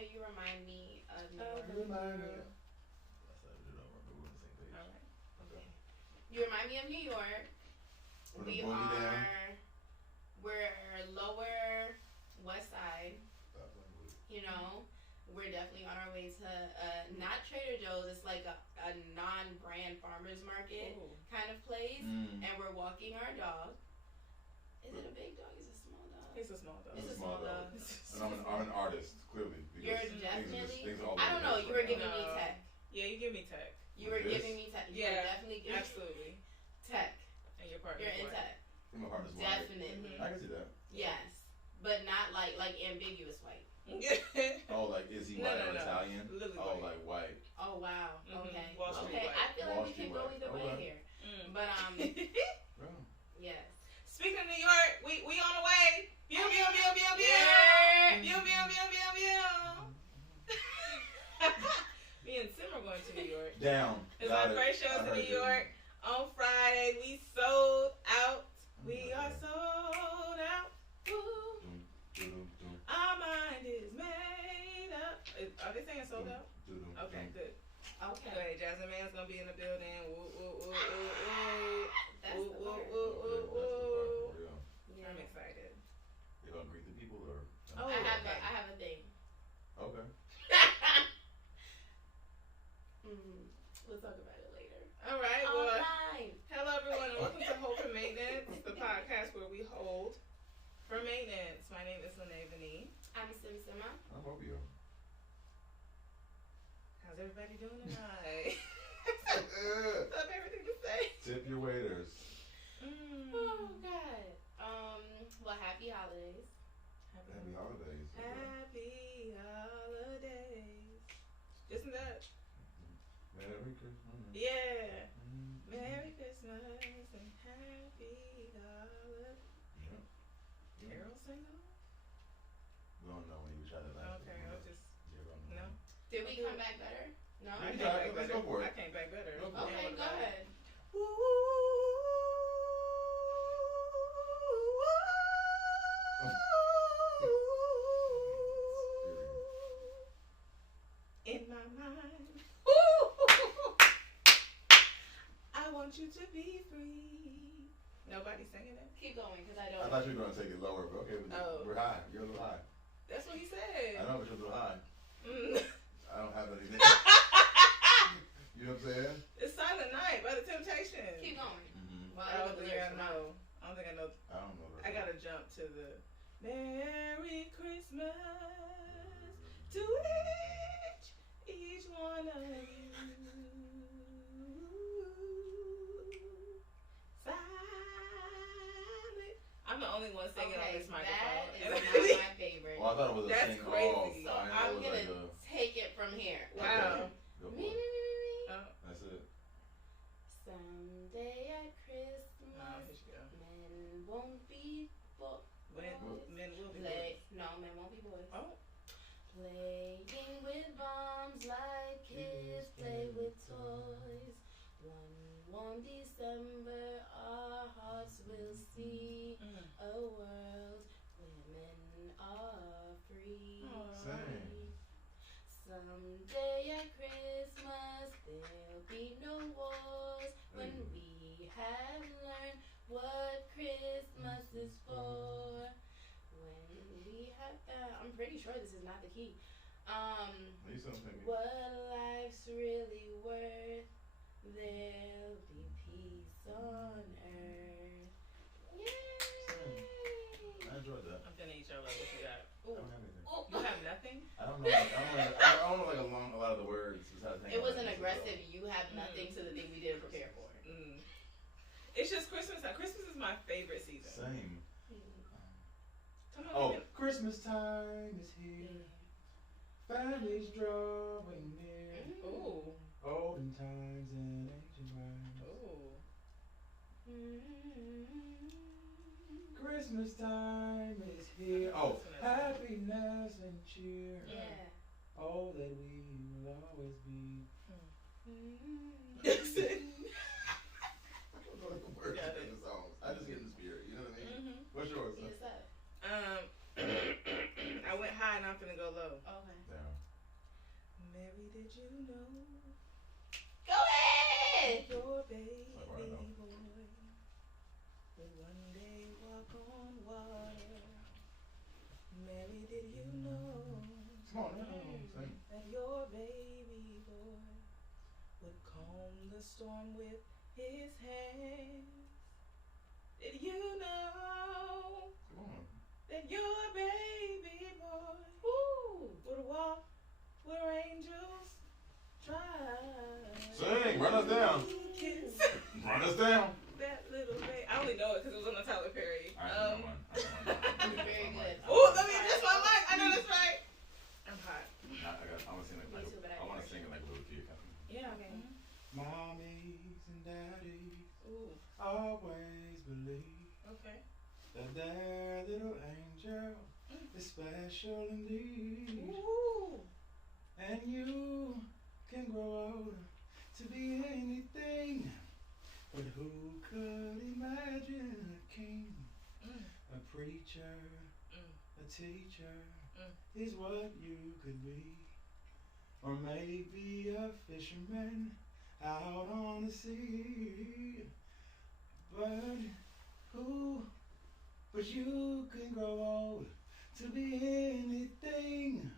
Yeah, you remind me of New Oh, York. you remind me. That's how we do it. We're on the same page. All right. Okay. Okay. You remind me of New York. Put a We boogie down. are we're lower west side. Stop playing with it. You know, we're definitely on our way to not Trader Joe's. It's like a non-brand farmers market Ooh. kind of place, Mm. and we're walking our dog. Is it a big dog? Is it a small dog? It's a small dog. It's a small dog. And I'm an artist, clearly. You're Because definitely. things are all I over don't the know. place You were right giving now. me No. tech. Yeah, you give me tech. You were This? giving me tech. You Yeah, were definitely giving absolutely. tech. And your partner. You're in tech. My heart is wide. Definitely. I can see that. Yes, but not like ambiguous white. Oh, like is he No, white no, or no. Italian? Lily Oh, white. like white. Oh wow. Mhm. Okay. Wall Street Okay. white. I feel Wall like we Street can go white. either way Okay. here. Mm. But Bro. yes. Speaking of New York, we on the way. Pew pew pew pew pew. Yeah. Pew pew pew pew pew. Me and Tim are going to New York. Down. It's Got our it. first show I to heard New you. York on Friday. We sold out. We Oh, are okay. sold out. Woo. Doom, doom, doom, Our mind is made up. Are they saying sold out? doom, doom, Okay, doom. good. Okay. Okay, Jasmine Man's gonna be in the building. Woo, woo, woo, woo, woo. That's Woo, the woo, part. woo, Okay, woo, that's the woo. part for real. Yeah. I'm excited. You gonna greet the people or? Oh, I have okay. a thing. Okay. We'll talk about it later. All right. Well, Online. hello everyone, and welcome to Hold for Maintenance, the podcast where we hold for maintenance. My name is Lene Vini. I'm Sim Sima. I'm Obio. How's everybody doing tonight? Have everything to say. Tip your waiters. Oh God. Well, happy holidays. Happy holidays. Happy holidays. Isn't that? Merry Christmas. Yeah. Merry Christmas and happy holidays. Yeah. Carol sing them? We don't know when you tried that last Okay, I was just You're gonna no. know. Did we come back better? No. Yeah. I came Yeah, back let's better. go for it. I came back better. Go for it. Okay, go ahead. In my mind, I want you to be free. Nobody singing it? Keep going, cause I I don't. thought you were gonna take it lower, but okay, Oh. we're high. You're a little high. That's what he I said. know, but you're a little high. Mm. I don't have anything. You know what I'm saying? It's Silent Night by the Temptations. Keep going. Mm-hmm. Well, I don't think I know. I don't think I know. I don't know. I gotta jump to the Merry Christmas to each one of you. Silent. I'm the only one singing on this microphone. That is not my favorite. Well, I thought it was a That's sing crazy. So I know I'm it was gonna like take it from here. Wow. Go for Me, me, it. me, me. Oh, That's it. Someday at Christmas, here she go. men won't be boys. Men will be Play, boys. no, men won't be boys. Oh. Playing with bombs like kids play with toys. One warm December, our hearts will see a world where men are free. Sing. Someday at Christmas, there'll be no wars when we have learned what Christmas is for. When we have found, I'm pretty sure this is not the key. You something. What life's really worth, there'll be peace on earth. Yay! I enjoyed that. I'm gonna eat your love. What you got? I don't have anything. You have nothing? I don't know. I don't know like a lot of the words. Besides It wasn't aggressive. You have nothing to the thing we didn't prepare for. It's just Christmas time. Christmas is my favorite season. Same. Come on, Oh, even. Christmas time is here. Families drawing near. Ooh. Olden times and ancient rhymes. Ooh. Christmas time is here. Oh, happiness and cheer. Yeah. Oh, that we will always be. That's it. I don't know like the words Got in it. the songs. I just get in the spirit. You know what I mean? Mm-hmm. What's yours? Yes, sir. I I went high and I'm finna go low. Okay. Damn. Mary, did you know Go ahead. your baby Like what I know. boy would one day walk on water? Mary, did you know Come on, now. Sing. that your baby boy would calm the storm with his hands? Did you know Come on. that your baby boy Woo. would walk where angels try? Sing, run us down. Kiss Run us down. that little baby. I only know it because it was on the Tyler Perry. I know one. Very good. Oh, let me adjust my mic. I know that's right. I'm hot. I want to sing it like Me too, but I want to sing it like a little kid. Yeah. Okay. Mommies and daddies Ooh. always believe Okay. that their little angel is special indeed. Ooh. And you can grow older to be anything. But who could imagine a king, a preacher, a teacher is what you could be? Or maybe a fisherman out on the sea. But you can grow old to be anything.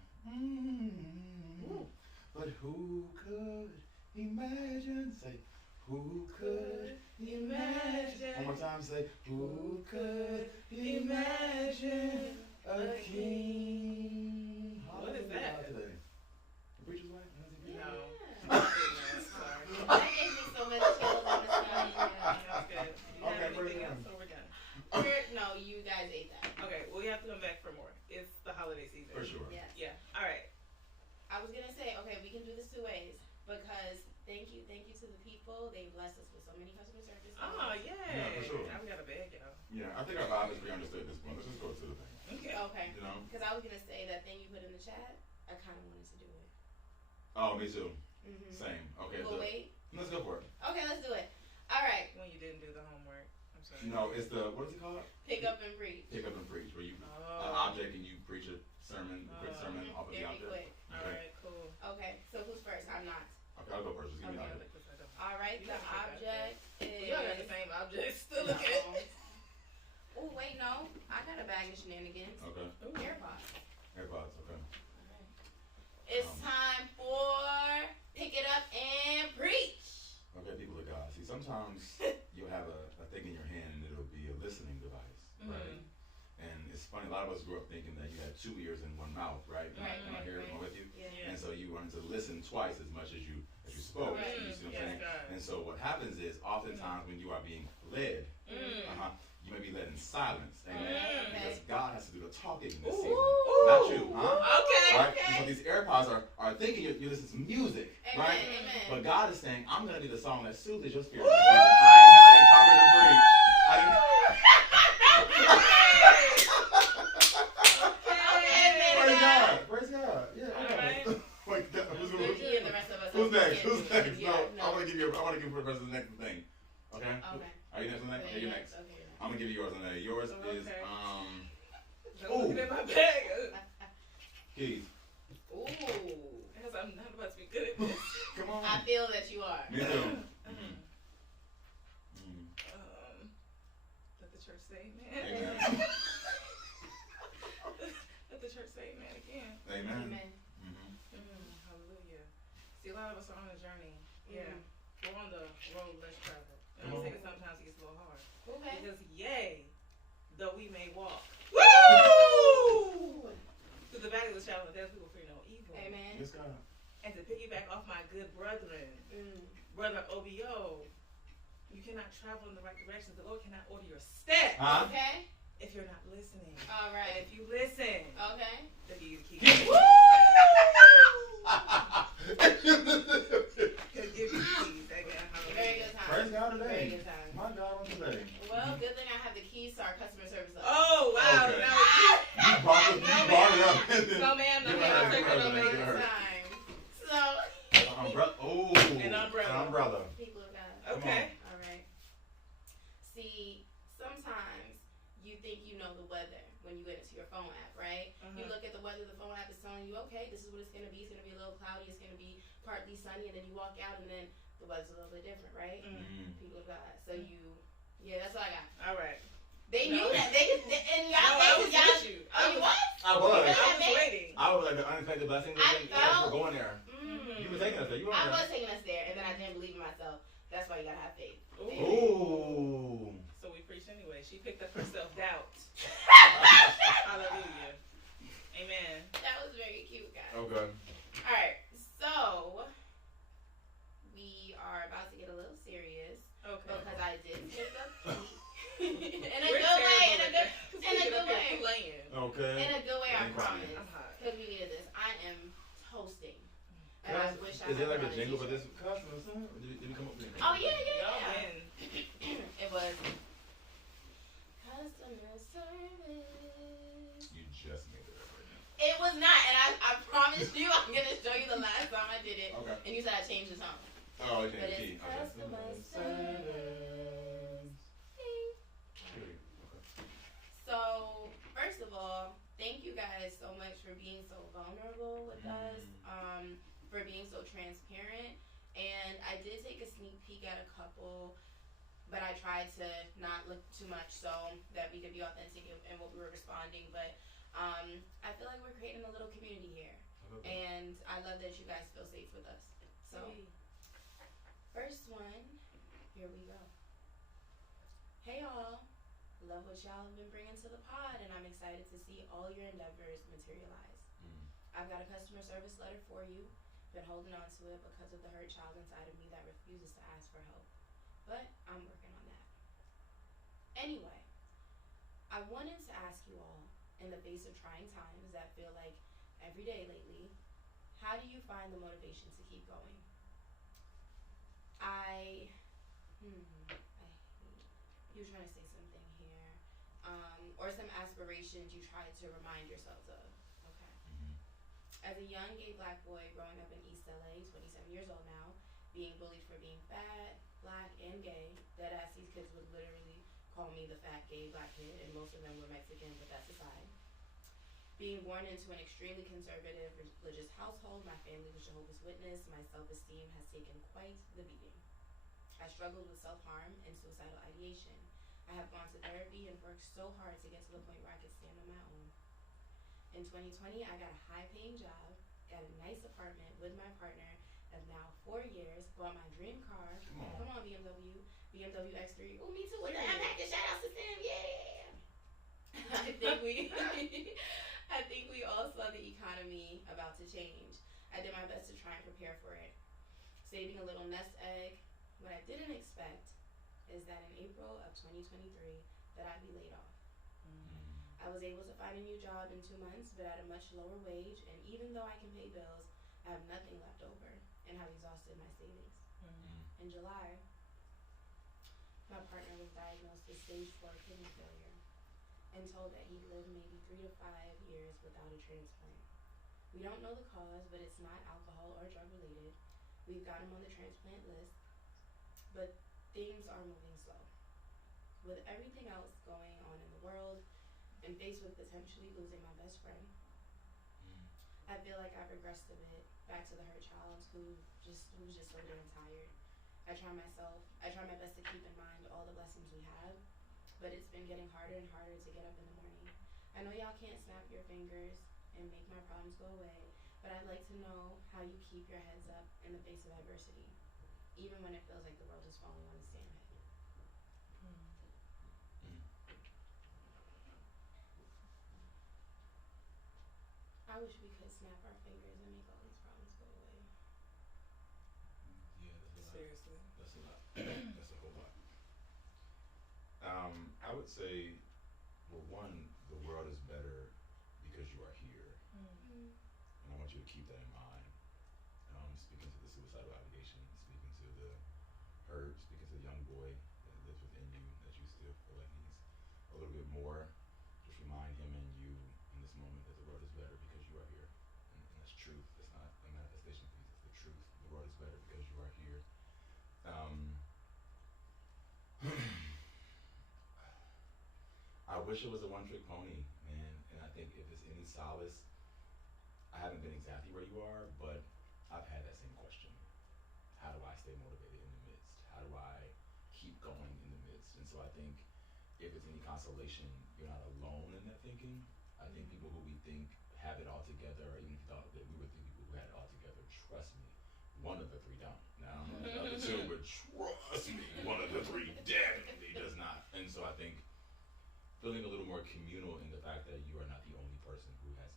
But who could imagine? Say, who could imagine? One more time, say, who could imagine a king? What is that? Today? The preacher's wife? No. Yeah. Sorry. That gave me so much chills on the stomach. That's good. Do you Okay, have bring anything it else? on. Or we're done. No, you guys ate that. Okay. Well, we have to come back for more. It's the holiday season. For sure. Yes. Yeah. All right. I was gonna say, okay, we can do this 2 ways because thank you to the people. They blessed us with so many customer service. Oh, yeah. Yeah, for sure. Now we got a bag, y'all. Yeah, I think our vibe is pretty understood at this point. Let's just go to the thing. Okay. Okay. You know? Because I was gonna say that thing you put in the chat. I kind of wanted to do it. Oh, me too. Mm-hmm. Same. Okay, We'll wait. let's go for it. Okay, let's do it. All right. When you didn't do the homework. I'm sorry. No, it's the, what is it called? Pick up and preach. Pick up and preach, where you, an Oh. object and you preach a sermon, a quick sermon off of the Very object. quick. All Okay. right, cool. Okay. So who's first? I'm not. Okay, I'll go first. Just give me Okay. the I object. like this. I don't. All right. You The don't think object is. Well, y'all got the same object. Still look at it. Oh wait, no. I got a bag of shenanigans. Okay. AirPods. AirPods, okay. It's time for pick it up and preach. Okay, people of God. See, sometimes you'll have a thing in your hand and it'll be a listening device, right? And it's funny, a lot of us grew up thinking that you had 2 ears and 1 mouth, right? Right, Am I right, here? right. Am I with you? Yeah. And so you wanted to listen twice as much as you spoke. Right. You see what I'm saying? Yes, God. And so what happens is, oftentimes when you are being led, you may be led in silence, amen? Okay. Because God has to do the talking in this Ooh. season, not you, huh? Okay. Right? And so these AirPods are thinking you're listening to music, Amen. right? Amen. But God is saying, I'm going to do the song that soothes your spirit. I ain't coming to preach. I didn't. Praise God. Praise God. Yeah. All right. Wait, who's Ricky and the rest of us. Who's next? can't Who's do it. next? Yeah, No, I want to give you the rest of the next thing. Okay? Okay. Are you next? Okay, you're next. Okay. I'm going to give you yours. And yours is, Okay. Ooh. Looking at my bag. keys. Ooh. Because I'm not about to be good at this. Come on. I feel that you are. Me too. Let the church say amen. Amen. Let the church say amen again. Amen. Amen. Hallelujah. See, a lot of us are on a journey. Yeah. Mhm. We're on the road less traveled. And Come I'm on. saying sometimes it gets a little hard. Okay. Because yea, though we may walk Woo! through the valley of the shadow of death, we will fear no evil. Amen. Yes, God. And to piggyback off my good brethren, Mm. brother OBO, you cannot travel in the right direction. The Lord cannot order your steps Huh? Okay. if you're not listening. All And right. if you listen, Okay. they'll give you the key. Woo! He'll give you the keys. Amen. Very good time. Praise God Very today. good time. My God on today. Well, good thing I have the keys to our customer service. Line. Oh, wow. Okay. Now You brought it up. And then, no, ma'am. No, Give ma'am. her I'll take her, it. No, give ma'am. her. Time. So, umbrella. Oh. An umbrella. An umbrella. people of God. Okay. All right. See, sometimes you think you know the weather when when you get into your phone app, right? You look at the weather, the phone app is telling you, okay, this is what it's going to be. It's going to be a little cloudy. It's going to be partly sunny. And then you walk out and then the weather's a little bit different, right? People of God. So that's what I got. All right. They knew that. And y'all, I was with you. Oh, you what? I was. I was waiting. I was like the unexpected blessing. We're going there. You were taking us there. I was taking us there, and then I didn't believe in myself. That's why you gotta have faith. Ooh. So we preach anyway. She picked up her self-doubt. Hallelujah. Amen. That was very cute, guys. Okay. All right, so we are about to get a little serious. Okay. Because I did pick up Pete. in a We're good way. Playing. Okay. In a good way, I promise. I'm hot. Because we needed this. I am toasting. And I wish I Is there had like a another jingle for t-shirt. this customer or something? Did we come up with it? Oh, yeah. Y'all It was customer service. You just made it up right now. It was not, and I promise you, I'm gonna show you the last time I did it. Okay. And you said I changed the song. Oh, okay. But Key. it's customer service. Okay. So, first of all, thank you guys so much for being so vulnerable with us, for being so transparent. And I did take a sneak peek at a couple, but I tried to not look too much so that we could be authentic in what we were responding. But I feel like we're creating a little community here. And I love that you guys feel safe with us. So, first one, here we go. Hey y'all, love what y'all have been bringing to the pod, and I'm excited to see all your endeavors materialize. I've got a customer service letter for you. Been holding on to it because of the hurt child inside of me that refuses to ask for help. But I'm working on that. Anyway, I wanted to ask you all, in the face of trying times that feel like every day lately, how do you find the motivation to keep going? You're trying to say something here. Or some aspirations you try to remind yourselves of. Okay. As a young gay black boy growing up in East LA, 27 years old now, being bullied for being fat, black, and gay, deadass, these kids would literally call me the fat gay black kid, and most of them were Mexican, but that's aside. Being born into an extremely conservative religious household, my family was Jehovah's Witness, my self-esteem has taken quite the beating. I struggled with self-harm and suicidal ideation. I have gone to therapy and worked so hard to get to the point where I could stand on my own. In 2020, I got a high-paying job, got a nice apartment with my partner of now 4 years, bought my dream car. Come on, BMW X3. Oh, me too. With the impact, shout out to Sam, yeah. I think we all saw the economy about to change. I did my best to try and prepare for it. Saving a little nest egg. What I didn't expect is that in April of 2023 that I'd be laid off. I was able to find a new job in 2 months, but at a much lower wage, and even though I can pay bills, I have nothing left over and have exhausted my savings. In July, my partner was diagnosed with stage 4 kidney failure and told that he'd live maybe 3 to 5 years without a transplant. We don't know the cause, but it's not alcohol or drug related. We've got him on the transplant list, but things are moving slow. With everything else going on in the world, and faced with potentially losing my best friend, I feel like I've regressed a bit back to the hurt child who was just so damn tired. I try my best to keep in mind all the blessings we have, but it's been getting harder and harder to get up in the morning. I know y'all can't snap your fingers and make my problems go away, but I'd like to know how you keep your heads up in the face of adversity, even when it feels like the world is falling on its damn head. I wish we could snap our fingers and make all these problems go away. Yeah, that's a lot. Seriously. That's a lot. That's a whole lot. I would say, well, one, the world is better because you are here, and I want you to keep that in mind. Speaking to the suicidal ideation, speaking to the hurt, speaking to the young boy that lives within you, that you still feel like he's a little bit more. Just remind him and you in this moment that the world is better because you are here, and that's truth. It's not a manifestation piece. It's the truth. The world is better because you are here. I wish it was a one-trick pony, man. think if it's any solace, I haven't been exactly where you are, but I've had that same question. How do I stay motivated in the midst? How do I keep going in the midst? And so I think if it's any consolation, you're not alone in that thinking. I think people who we think have it all together, or even if you thought that we were the people who had it all together, trust me, one of the three don't. Now, I don't know the other two, but trust me, one of the three definitely does not. And so I think feeling a little more communal in the fact that you are not the only person who has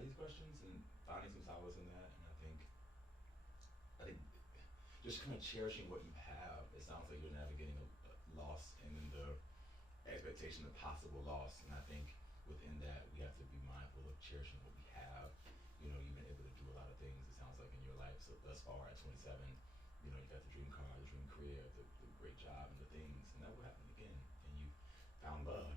these questions, and finding some solace in that. And I think just kind of cherishing what you have. It sounds like you're navigating a loss and then the expectation of possible loss. And I think within that, we have to be mindful of cherishing what we have. You know, you've been able to do a lot of things, it sounds like, in your life. So thus far at 27, you know, you got the dream car, the dream career, the great job, and the things. And that will happen again. And you found love,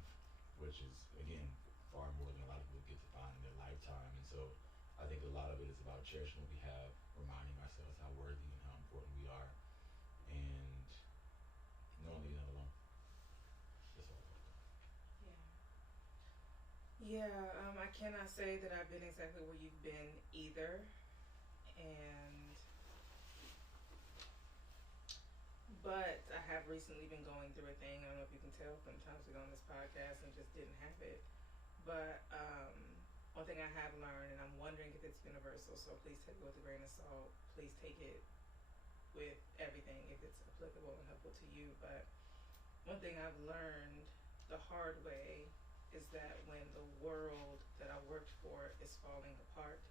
which is, again, far more than a lot of people get to find in their lifetime. And so I think a lot of it is about cherishing what we have, reminding ourselves how worthy and how important we are, and knowing that you're not alone. That's all. Yeah, I cannot say that I've been exactly where you've been either. But I have recently been going through a thing. I don't know if you can tell from times we go on this podcast and just didn't have it. But one thing I have learned, and I'm wondering if it's universal, so please take it with a grain of salt. Please take it with everything if it's applicable and helpful to you. But one thing I've learned the hard way is that when the world that I worked for is falling apart,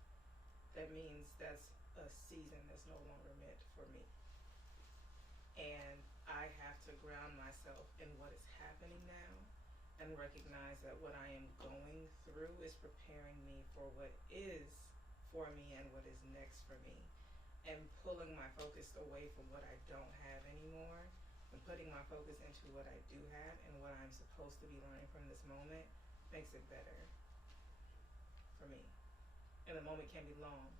that means that's a season that's no longer meant for me. And I have to ground myself in what is happening now and recognize that what I am going through is preparing me for what is for me and what is next for me. And pulling my focus away from what I don't have anymore and putting my focus into what I do have and what I'm supposed to be learning from this moment makes it better for me. And the moment can be long.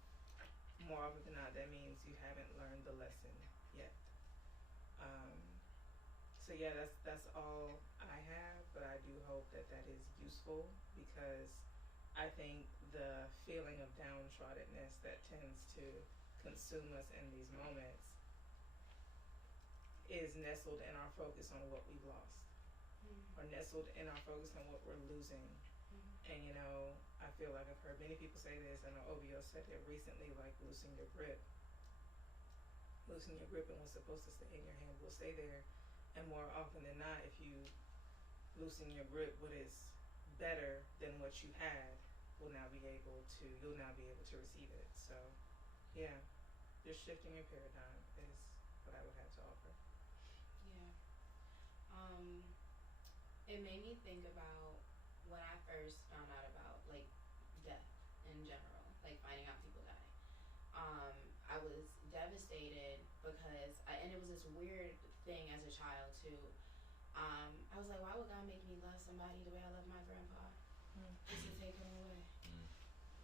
More often than not, that means you haven't learned the lesson yet. So yeah, that's all I have, but I do hope that that is useful, because I think the feeling of downtroddenness that tends to consume us in these moments is nestled in our focus on what we've lost, or nestled in our focus on what we're losing. And you know, I feel like I've heard many people say this. I know OVO said it recently, like losing your grip. Loosening your grip and what's supposed to stay in your hand will stay there. And more often than not, if you loosen your grip, what is better than what you had you'll now be able to receive it. So yeah, just shifting your paradigm is what I would have to offer. Yeah. It made me think about when I first found out about like death in general, like finding out people die. I was devastated because and it was this weird thing as a child too. I was like, why would God make me love somebody the way I love my grandpa? Just to take him away.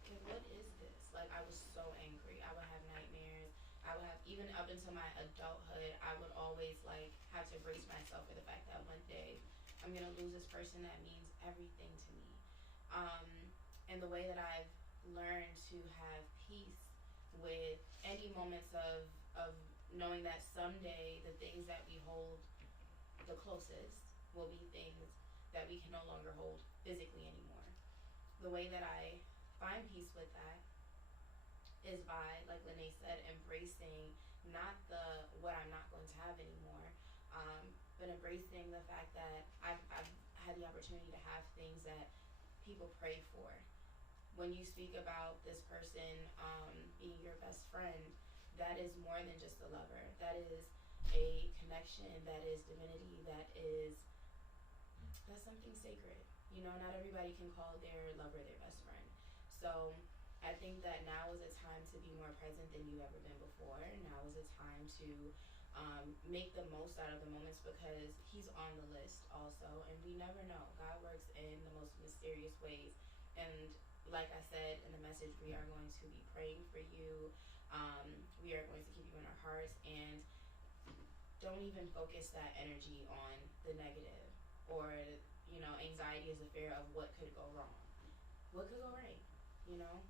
Like, what is this? Like, I was so angry. I would have nightmares. I would have, even up until my adulthood, I would always like have to brace myself for the fact that one day I'm gonna lose this person that means everything to me. And the way that I've learned to have peace with any moments of knowing that someday the things that we hold the closest will be things that we can no longer hold physically anymore. The way that I find peace with that is by, like Lene said, embracing not what I'm not going to have anymore, but embracing the fact that I've had the opportunity to have things that people pray for. When you speak about this person being your best friend, that is more than just a lover. That is a connection, that is divinity, that's something sacred. You know, not everybody can call their lover their best friend. So I think that now is a time to be more present than you've ever been before. Now is a time to make the most out of the moments, because he's on the list also, and we never know. God works in the most mysterious ways. And like I said in the message, we are going to be praying for you. We are going to keep you in our hearts, and don't even focus that energy on the negative, or, you know, anxiety is a fear of what could go wrong. what could go right, you know?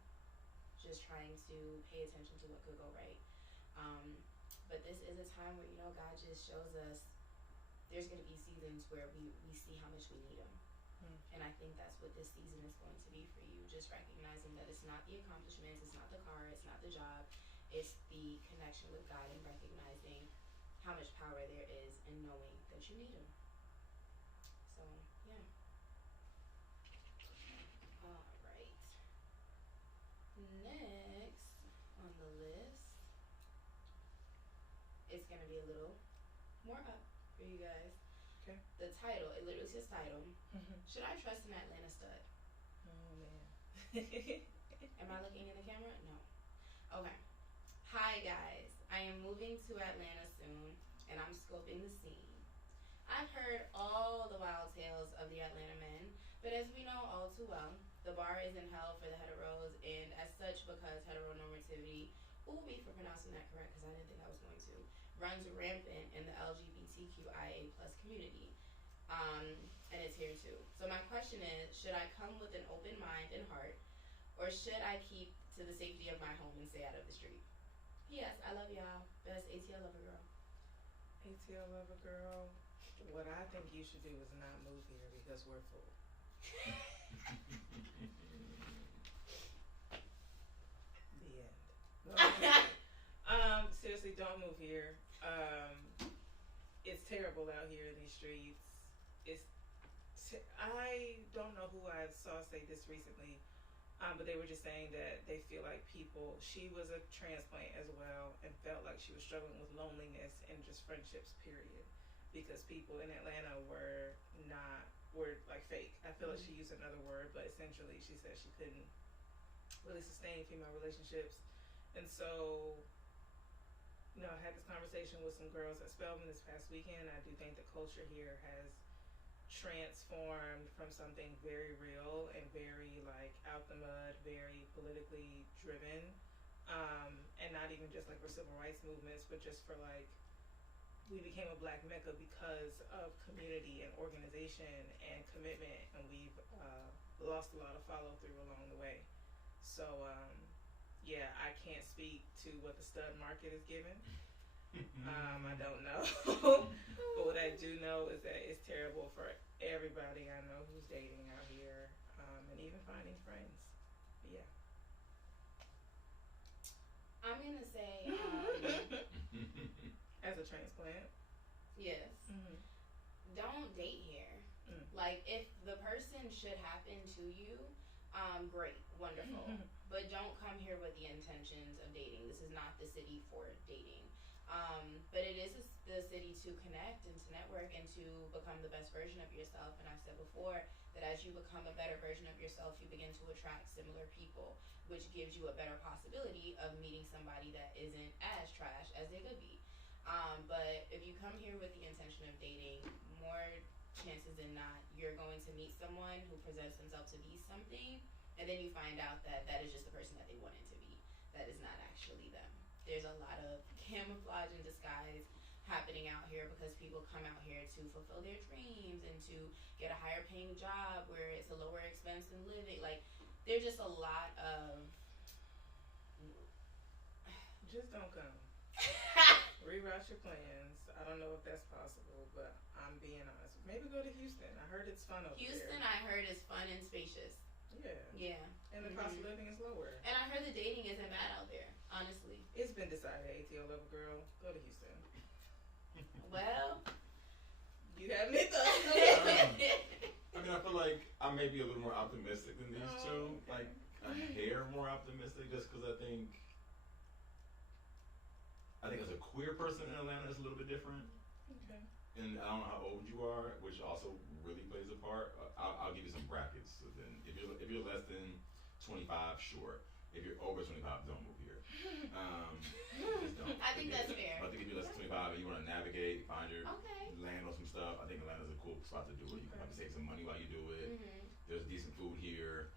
Just trying to pay attention to what could go right. Um, but this is a time where, God just shows us there's going to be seasons where we see how much we need Him. And I think that's what this season is going to be for you. Just recognizing that it's not the accomplishments, it's not the car, it's not the job, it's the connection with God and recognizing how much power there is in knowing that you need Him. So, yeah. All right. Next on the list, it's going to be a little more up for you guys. Okay. The title, it literally says title. Should I trust an Atlanta stud? Oh, man. Am I looking in the camera? No. Okay. Hi, guys. I am moving to Atlanta soon, and I'm scoping the scene. I've heard all the wild tales of the Atlanta men, but as we know all too well, the bar is in hell for the heteros, and as such, because heteronormativity, ooh, me for pronouncing that correct, because I didn't think I was going to, runs rampant in the LGBTQIA plus community. And it's here too. So my question is, should I come with an open mind and heart, or should I keep to the safety of my home and stay out of the street? P.S. I love y'all. Best ATL lover girl. ATL lover girl. What I think you should do is not move here because we're full. The end. Seriously, don't move here. It's terrible out here in these streets. I don't know who I saw say this recently, but they were just saying that they feel like she was a transplant as well, and felt like she was struggling with loneliness and just friendships, period, because people in Atlanta were like fake. I feel like she used another word, but essentially she said she couldn't really sustain female relationships. And so, I had this conversation with some girls at Spelman this past weekend. I do think the culture here has transformed from something very real and very like out the mud, very politically driven, and not even just like for civil rights movements, but just for like we became a black mecca because of community and organization and commitment, and we've lost a lot of follow through along the way. So yeah, I can't speak to what the stud market is giving. I don't know. But what I do know is that it's terrible for everybody I know who's dating out here, and even finding friends. But yeah. I'm gonna say, as a transplant. Yes. Don't date here. Like, if the person should happen to you, great, wonderful. But don't come here with the intentions of dating. This is not the city for dating. But it is the city to connect and to network and to become the best version of yourself. And I've said before that as you become a better version of yourself, you begin to attract similar people, which gives you a better possibility of meeting somebody that isn't as trash as they could be. But if you come here with the intention of dating, more chances than not, you're going to meet someone who presents themselves to be something, and then you find out that that is just the person that they wanted to be. That is not actually them. There's a lot of camouflage and disguise happening out here because people come out here to fulfill their dreams and to get a higher paying job where it's a lower expense than living. Like, there's just a lot of... Just don't come. Reroute your plans. I don't know if that's possible, but I'm being honest. Maybe go to Houston. I heard it's fun over there. Houston, I heard, is fun and spacious. Yeah. Yeah. And the cost of living is lower. And I heard the dating isn't bad out there, honestly. It's been decided, ATL lover girl. Go to Houston. Well, you have any thoughts? I mean, I feel like I may be a little more optimistic than these two. Okay. Like, a hair more optimistic, just because I think as a queer person in Atlanta, it's a little bit different. Okay. And I don't know how old you are, which also really plays a part. I'll give you some brackets. So then, if you're less than 25, sure. If you're over 25, don't move here. Just don't. I think that's fair. I think if you're less than 25 and you want to navigate, find your Okay. land on some stuff, I think Atlanta's a cool spot to do it. You can probably save some money while you do it. There's decent food here.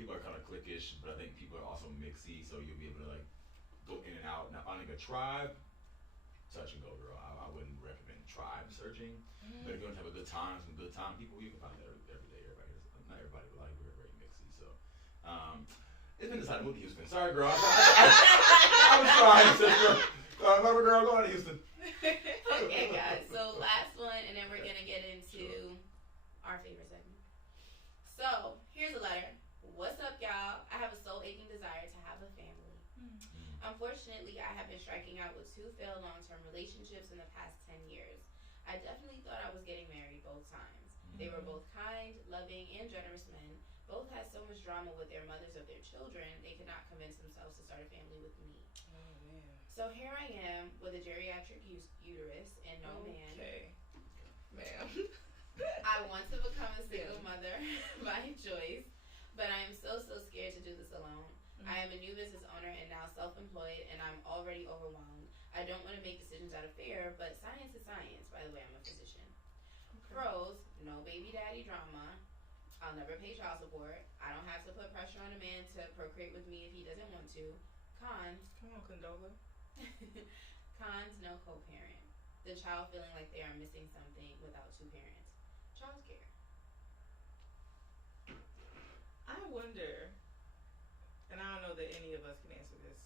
People are kind of cliquish, but I think people are also mixy, so you'll be able to like go in and out. Now, finding a tribe, touch and go, girl. I wouldn't recommend tribe searching, but if you want to have a good time, some good time people, you can find that every day. Not everybody, but like we're very mixy. So It's been decided to move to Houston. Sorry, girl. I was trying, sister. Love her, girl. Go on to Houston. Okay, guys. So last one, and then we're gonna get into our favorite segment. So here's a letter. What's up, y'all? I have a soul aching desire to have a family. Unfortunately, I have been striking out with 2 failed long-term relationships in the past 10 years. I definitely thought I was getting married both times. They were both kind, loving, and generous men. Both had so much drama with their mothers of their children, they could not convince themselves to start a family with me. Oh, man. So here I am with a geriatric uterus and no man. Okay. Ma'am. I want to become a single mother by choice, but I am so scared to do this alone. I am a new business owner and now self-employed, and I'm already overwhelmed. I don't want to make decisions out of fear, but science is science. By the way, I'm a physician. Pros, no baby daddy drama. I'll never pay child support. I don't have to put pressure on a man to procreate with me if he doesn't want to. Cons. Come on, Condola. Cons, no co-parent. The child feeling like they are missing something without 2 parents. Child care. I wonder, and I don't know that any of us can answer this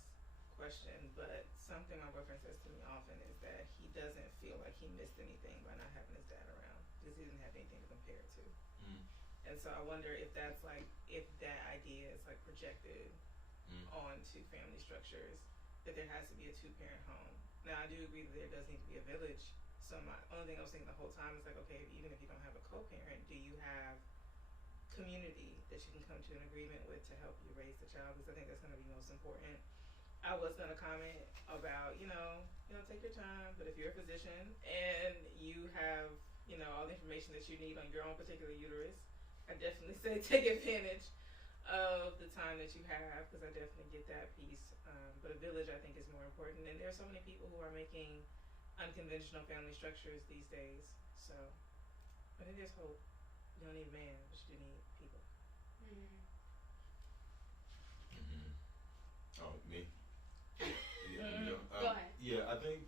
question, but something my boyfriend says to me often is that he doesn't feel like he missed anything by not having his dad around because he didn't have anything to compare it to. And so I wonder if that's like, if that idea is like projected onto family structures, that there has to be a 2-parent home. Now I do agree that there does need to be a village. So my only thing I was thinking the whole time is like, okay, even if you don't have a co-parent, do you have community that you can come to an agreement with to help you raise the child? Because I think that's going to be most important. I was going to comment about, take your time, but if you're a physician and you have, all the information that you need on your own particular uterus, I definitely say take advantage of the time that you have, because I definitely get that piece. But a village, I think, is more important. And there are so many people who are making unconventional family structures these days. So I think there's hope. You don't need a man, but you do need people. Oh, me? Go ahead. Yeah, I think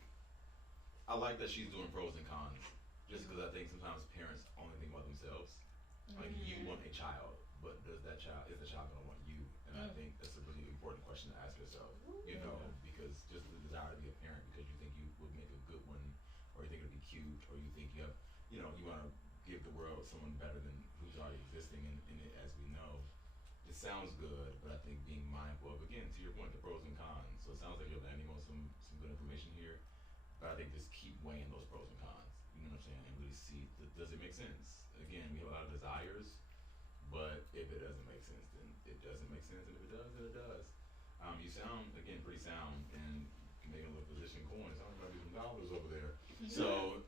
I like that she's doing pros and cons. Just because I think sometimes parents only think about themselves. Like, you want a child, but is the child gonna want you? And I think that's a really important question to ask yourself, because just the desire to be a parent because you think you would make a good one, or you think it'd be cute, or you think you have, you want to give the world someone better than who's already existing in it, as we know. It sounds good, but I think being mindful of, again, to your point, the pros and cons. So it sounds like you're landing on some good information here, but I think just keep weighing those pros and cons. You know what I'm saying? And really see, does it make sense? Again, we have a lot of desires, but if it doesn't make sense, then it doesn't make sense, and if it does, then it does. You sound, again, pretty sound, and making a little physician coin. It sounds like there's some dollars over there. So,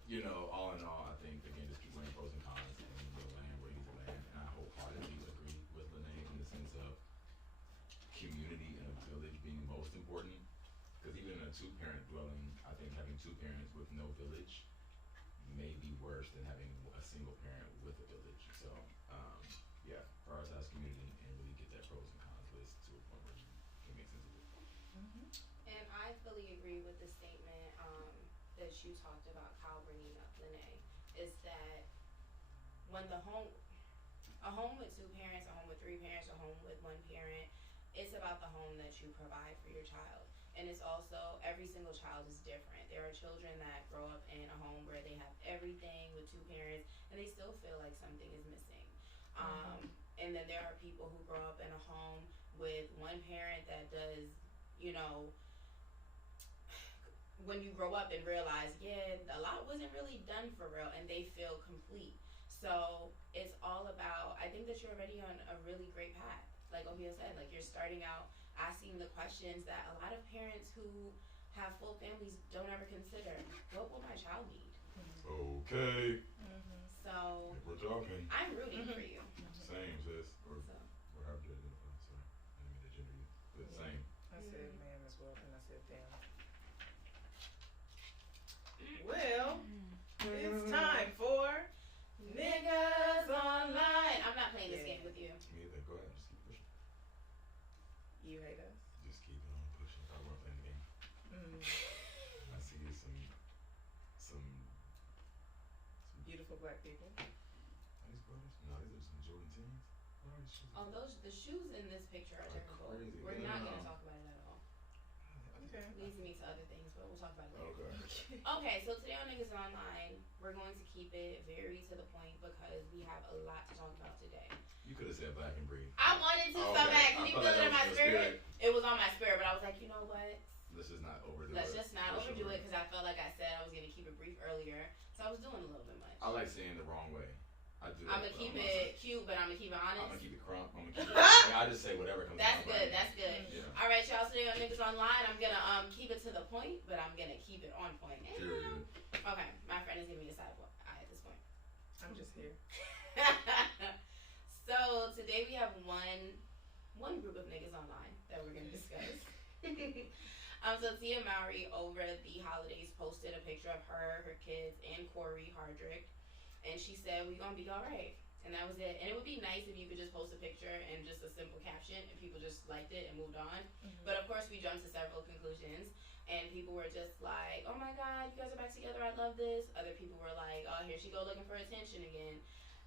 all in all, I think, again, just keep weighing pros and cons, and you'll land where you need to land. And I wholeheartedly agree with Lene in the sense of community and a village being most important. Because even in a 2-parent dwelling, I think having 2 parents with no village may be worse than having a single parent with a village. So, prioritize community and really get that pros and cons list to a point where you can make sense of it. And I fully agree with the statement that you talked about, Kyle, bringing up, Lene, is that when a home with 2 parents, a home with 3 parents, a home with 1 parent, it's about the home that you provide for your child. And it's also, every single child is different. There are children that grow up in a home where they have everything with 2 parents, and they still feel like something is missing. And then there are people who grow up in a home with 1 parent that does, when you grow up and realize, a lot wasn't really done for real, and they feel complete. So it's all about, I think that you're already on a really great path. Like Ohio said, like, you're starting out asking the questions that a lot of parents who have full families don't ever consider. What will my child need? Okay. So We're talking. I'm rooting for you. Same, sis. Or So. however you identify. Sorry. I didn't mean to gender you. But same. I said ma'am as well, and I said damn. Well, it's time for Niggas Online. I'm not playing this game with you. Me either. Go ahead. Just keep pushing. You hate us? Just keep on pushing. I want to play the game. I see some Beautiful black people. Are these brothers? No, these are some Jordan teams. What are these shoes? Oh, the shoes in this picture are Are terrible. crazy. We're No, not no, gonna no. talk about it at all. Okay. Leads me to other things, but we'll talk about it later. Okay. Okay, so today on Niggas Online, we're going to keep it very to the point because we have a lot to talk about today. You could have said black and breed. I wanted to Oh, so okay. bad. I Can you thought feel it that in my was your spirit? It was on my spirit, but I was like, you know what? Let's just not overdo Let's it. just not For overdo sure. it because I felt like I said I was going to keep it brief earlier. So I was doing a little bit much. I like saying the wrong way. I do. I'm going to keep it cute, but I'm going to keep it honest. I'm gonna keep it crump. I'm gonna keep it. I just say whatever comes. That's to my good. mind. That's good. Yeah. All right, y'all. Today on Niggas Online, I'm going to keep it to the point, but I'm going to keep it on point. Dude. Okay, my friend is giving me a side eye at this point. I'm just here. So today we have one group of niggas online that we're gonna discuss. So Tia Mowry over the holidays posted a picture of her kids, and Corey Hardrick, and she said we gonna be all right, and that was it. And it would be nice if you could just post a picture and just a simple caption, and people just liked it and moved on. Mm-hmm. But of course, we jumped to several conclusions. And people were just like, oh my God, you guys are back together. I love this. Other people were like, oh, here she go looking for attention again.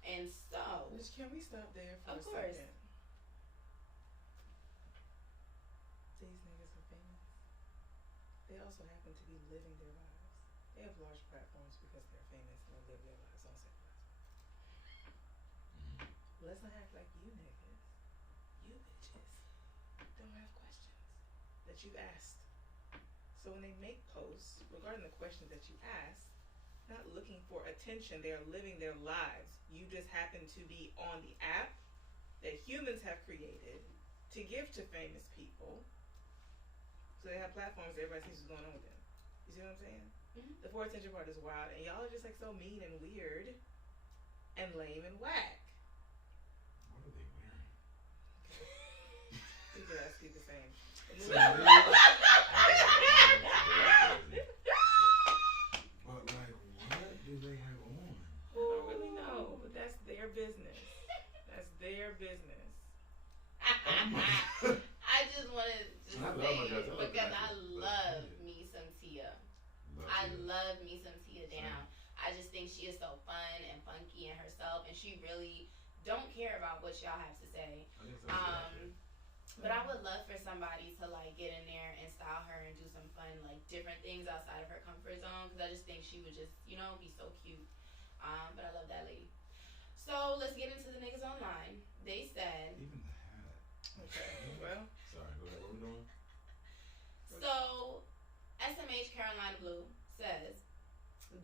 And so, Can we stop there for Of a course. second? These niggas are famous. They also happen to be living their lives. They have large platforms because they're famous and they live their lives on said platforms. Mhm. Let's not act like you niggas, you bitches, don't have questions that you've asked. So when they make posts regarding the questions that you asked, not looking for attention, they are living their lives. You just happen to be on the app that humans have created to give to famous people. So they have platforms, everybody sees what's going on with them. You see what I'm saying? Mhm. The for attention part is wild, and y'all are just like so mean and weird and lame and whack. What are they wearing? Keep your ass keep the same. So weird. But like, what do they have on? I don't really know, but that's their business. That's their business. I just wanted to I love say my guys. I it love because the I guys. love me some Tia. Love I you. love me some Tia Same. down. I just think she is so fun and funky in herself, and she really don't care about what y'all have to say. I think so, too. But I would love for somebody to like get in there and style her and do some fun like different things outside of her comfort zone because I just think she would just be so cute. But I love that lady. So let's get into the niggas online. They said Even the hat. Okay, well, Sorry, go ahead. What we doing? so. SMH Carolina Blue says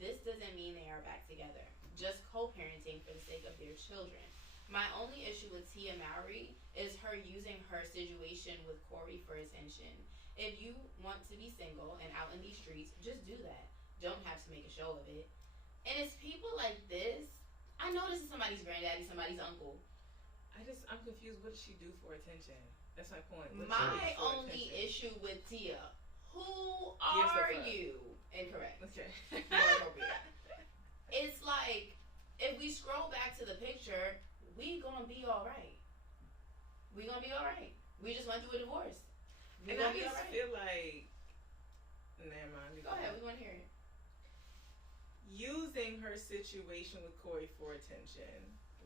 this doesn't mean they are back together. Just co-parenting for the sake of their children. My only issue with Tia Mowry is her using her situation with Corey for attention. If you want to be single and out in these streets, just do that. Don't have to make a show of it. And it's people like this. I know this is somebody's granddaddy, somebody's uncle. I'm confused. What does she do for attention? That's my point. What does she My do for only attention? issue with Tia, who Gives a are fuck. you? Incorrect. Okay. More appropriate. It's like if we scroll back to the picture, we gonna be all right. We gonna be all right. We just went through a divorce. We And gonna I be all just right. feel like, never mind. Go ahead. We want to hear it. Using her situation with Corey for attention.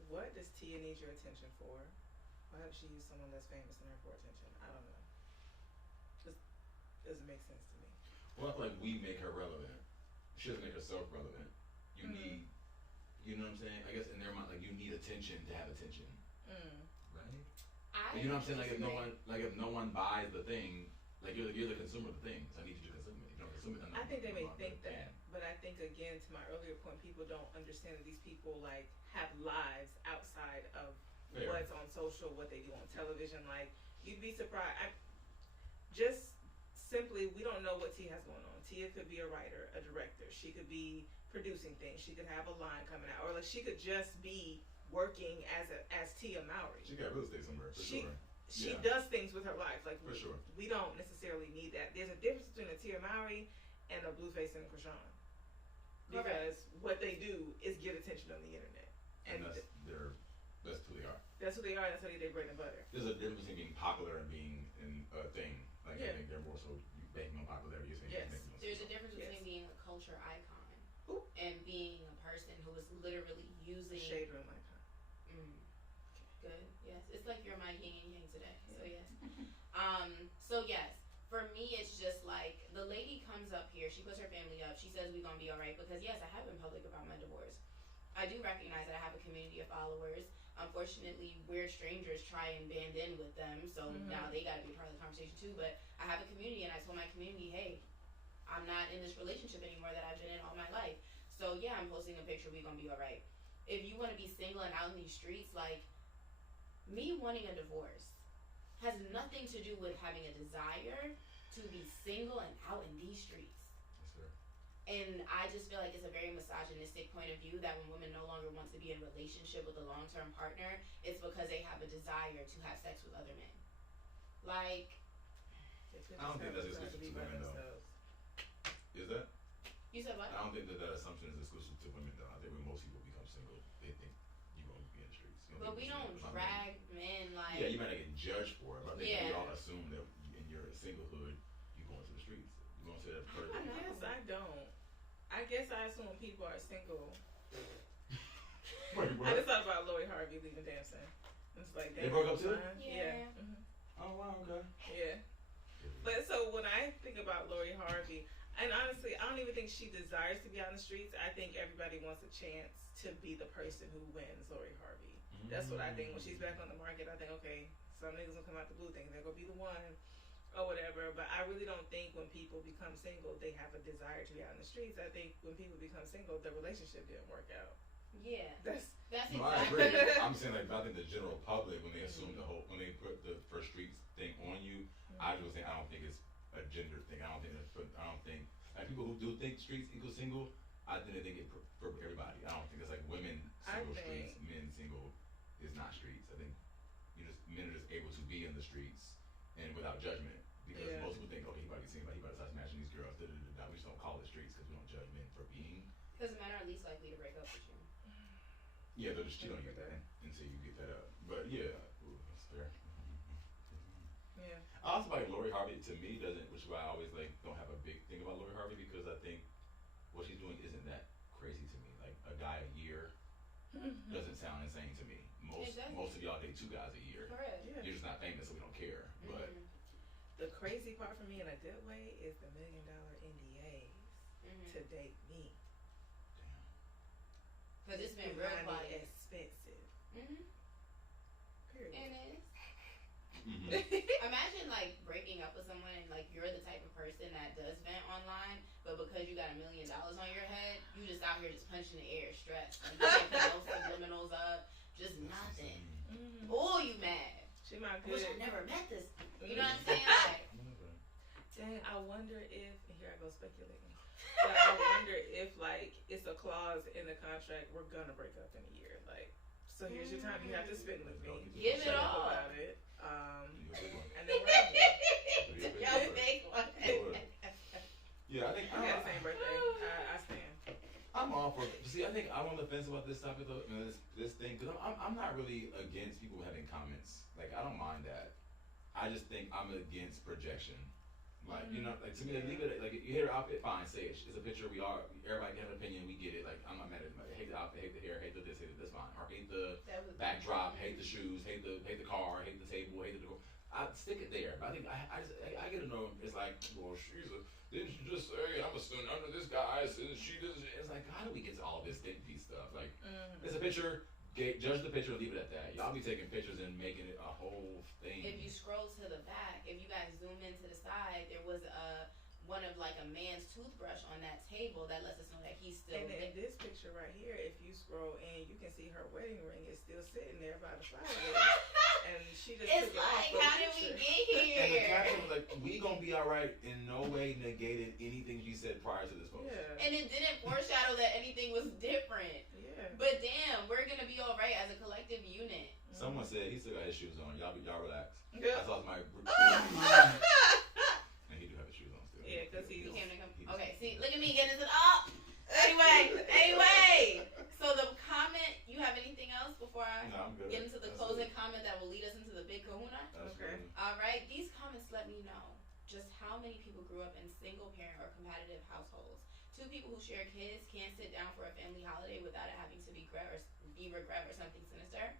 What does Tia need your attention for? Why would she use someone less famous than her for attention? I don't know. Just doesn't make sense to me. Well, I feel like we make her relevant. She doesn't make herself relevant. You need, you know what I'm saying? I guess in their mind, like you need attention to have attention, right? Like, you know what I'm saying? Like if no one buys the thing, like you're the consumer of the thing, so I need you to consume it. If you don't consume it, then I think they may I'm not think gonna that, but I think again to my earlier point, people don't understand that these people like have lives outside of Fair. what's on social, what they do on television. Like you'd be surprised. Just simply, we don't know what Tia has going on. Tia could be a writer, a director. She could be producing things. She could have a line coming out, or like she could just be working as Tia Mowry. She got real estate somewhere for She- sure. She Yeah. does things with her life. Like For sure. we don't necessarily need that. There's a difference between a Tia Mowry and a Blueface and a Krishan. Because what they do is get attention on the internet. And And that's who they are. that's who they are, and that's how they do bread and butter. There's a difference between being popular and being in a thing. Like Yeah. I think they're more so banking on popularity. You're saying Yes. banking on There's a social. difference Yes. between being a culture icon Ooh. and being a person who is literally using. Shade room icon. Good. Yes. It's like you're my yin and yang today. So yes. So yes. For me, it's just like the lady comes up here. She puts her family up. She says we're gonna be all right because yes, I have been public about my divorce. I do recognize that I have a community of followers. Unfortunately, weird strangers try and band in with them, so now they got to be a part of the conversation too. But I have a community, and I told my community, hey, I'm not in this relationship anymore that I've been in all my life. So yeah, I'm posting a picture. We gonna be all right. If you want to be single and out in these streets, like me wanting a divorce has nothing to do with having a desire to be single and out in these streets. Yes, sir. And I just feel like it's a very misogynistic point of view that when women no longer want to be in a relationship with a long-term partner, it's because they have a desire to have sex with other men. Like, I don't think that's exclusive to women, though. Is that? You said what? I don't think that assumption is exclusive to women, though. I think when most people become single, they think you're going to be in the streets. But we don't drag men like... Yeah, you might not get judged for it, but I think we Yeah. all assume that in your singlehood, you're going to the streets. You're going to that I guess I don't. I guess I assume people are single. Wait, I just thought about Lori Harvey leaving dancing. It's like They broke up too? Yeah. Oh, wow, okay. Yeah. But so when I think about Lori Harvey, and honestly, I don't even think she desires to be out in the streets. I think everybody wants a chance to be the person who wins Lori Harvey. That's what I think. When she's back on the market, I think, okay, some niggas will come out the blue thinking they're going to be the one or whatever. But I really don't think when people become single, they have a desire to be out in the streets. I think when people become single, the relationship didn't work out. Yeah. That's exactly. No, I agree. I'm saying, like, I think the general public, when they assume when they put the first streets thing on you, I just think, I don't think it's a gender thing. I don't think, like, people who do think streets equal single, I think they think it for everybody. I don't think it's like women single streets, men single is not streets. I think men are just able to be in the streets and without judgment. Because most people think, okay, he might be single, he might start smashing these girls. We just don't call it streets because we don't judge men for being. Because men are least likely to break up with you. Yeah, they'll just cheat on you until you get that up. But yeah, that's fair. Yeah. I also like Lori Harvey. To me, doesn't, which is why I always like don't have a big thing about Lori Harvey because I think what she's doing isn't that crazy to me. Like a guy a year doesn't sound insane to me. Most of y'all date 2 guys a year. Correct. Yeah. You're just not famous, so we don't care. But the crazy part for me in a good way is the $1 million NDAs to date me. Because it's been real quiet. Expensive. Period. It is. Imagine like breaking up with someone and like you're the type of person that does vent online, but because you got $1 million on your head, you just out here just punching the air, stressed. Like, you can't put no subliminals up, just nothing. Oh, you mad? She my I wish good. I never met this. You know what I'm saying? Like, dang, I wonder if here I go speculating. But I wonder if like it's a clause in the contract we're gonna break up in a year. Like, so here's your time you have to spend with me. Give it Shut up all. about it. And then we're Y'all make one. yeah, I think I got the same birthday. I stand. I'm all for. See, I think I'm on the fence about this topic though. This thing because I'm not really against people having comments. Like I don't mind that. I just think I'm against projection. Like you know, like to me, leave it. Like you hear an outfit, fine, say it. It's a picture. Everybody can have an opinion. We get it. Like I'm not mad at it. I hate the outfit, hate the hair, hate the this, hate the this, fine. Or hate the backdrop, hate the shoes, hate the car, hate the table, hate the decor. I stick it there. But I think I get to know. It's like, well, didn't you just say I'm a student under this guy? She does. It's like, how do we get to all this think piece stuff? Like, it's a picture. Judge the picture and leave it at that. Y'all be taking pictures and making it a whole thing. If you scroll to the back, if you guys zoom in to the side, there was one of like a man's toothbrush on that table that lets us know that he's still And in this picture right here, if you scroll in, you can see her wedding ring is still sitting there by the fireplace. And she just It's took it like, off how did we get And the here? caption was like, we gonna be alright, in no way negated anything you said prior to this post. Yeah. And it didn't foreshadow that anything was different. Yeah. But damn, we're gonna be alright as a collective unit. Someone said he still got his shoes on. Y'all relax. Yeah. I saw my. And he do have his shoes on still. Yeah, because He came to come. He- Okay, see, look at me getting into the Anyway. So the comment. You have anything else before I No, I'm good. get into the That's closing it. comment that will lead us into the big kahuna? Okay. All right. These comments let me know just how many people grew up in single parent or competitive households. 2 people who share kids can't sit down for a family holiday without it having to be regret or something sinister.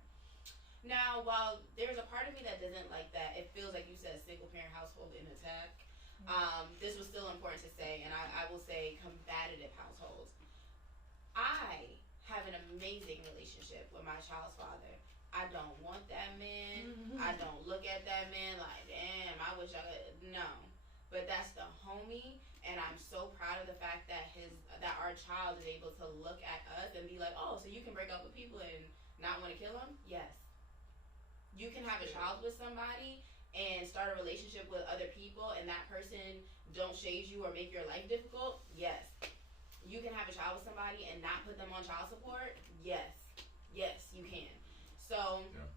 Now, while there's a part of me that doesn't like that, it feels like you said a single parent household in attack. This was still important to say, and I will say combative households. I have an amazing relationship with my child's father. I don't want that man. I don't look at that man like, damn, I wish I could. No. But that's the homie, and I'm so proud of the fact that our child is able to look at us and be like, oh, so you can break up with people and not want to kill them? Yes. You can have a child with somebody and start a relationship with other people, and that person don't shade you or make your life difficult? Yes. You can have a child with somebody and not put them on child support? Yes. Yes, you can. So, Yeah.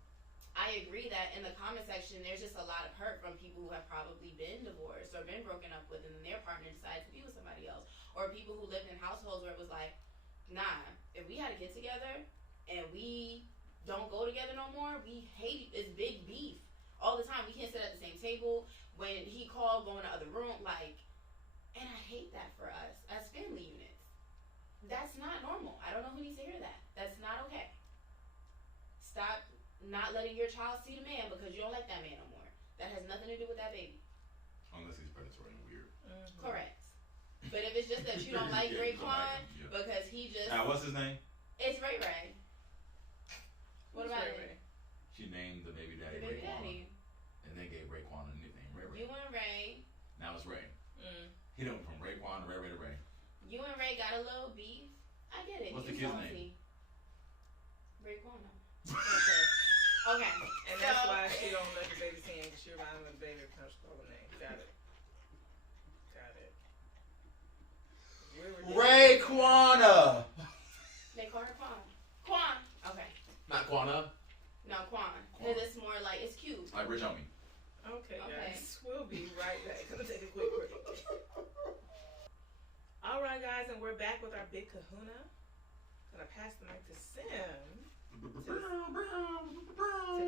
I agree that in the comment section, there's just a lot of hurt from people who have probably been divorced or been broken up with, and then their partner decided to be with somebody else. Or people who lived in households where it was like, nah, if we had a kid together and we don't go together no more, we hate it's big beef all the time. We can't sit at the same table. When he called, go in the other room, like, and I hate that for us as family units. That's not normal. I don't know who needs to hear that. That's not okay. Stop not letting your child see the man because you don't like that man no more. That has nothing to do with that baby. Unless he's predatory and weird. Correct. But if it's just that you don't like Yeah, you don't Raekwon like him, yeah. because he just What's his name? it's Ray Ray. What about Ray? it? She named the baby daddy The baby Raekwon, daddy. and then gave Raekwon a nickname, Ray Ray. You and Ray. Now it's Ray. He went from Raekwon to Ray Ray to Ray. You and Ray got a little beef. I get it. What's You the kid's salty. name? Raekwon. Okay. Okay. And that's why she don't let the baby see him, because she reminds him of the baby every time she calls the name. Got it. Got it. Raekwon. They call her Quan. Quan. Okay. Not Quana. No, Quan. Because it's more like, it's cute. Like Rich Homie. Okay, Okay. guys. We'll be right back. Gonna take a quick break. All right, guys, and we're back with our big kahuna. Gonna pass the mic to Sim to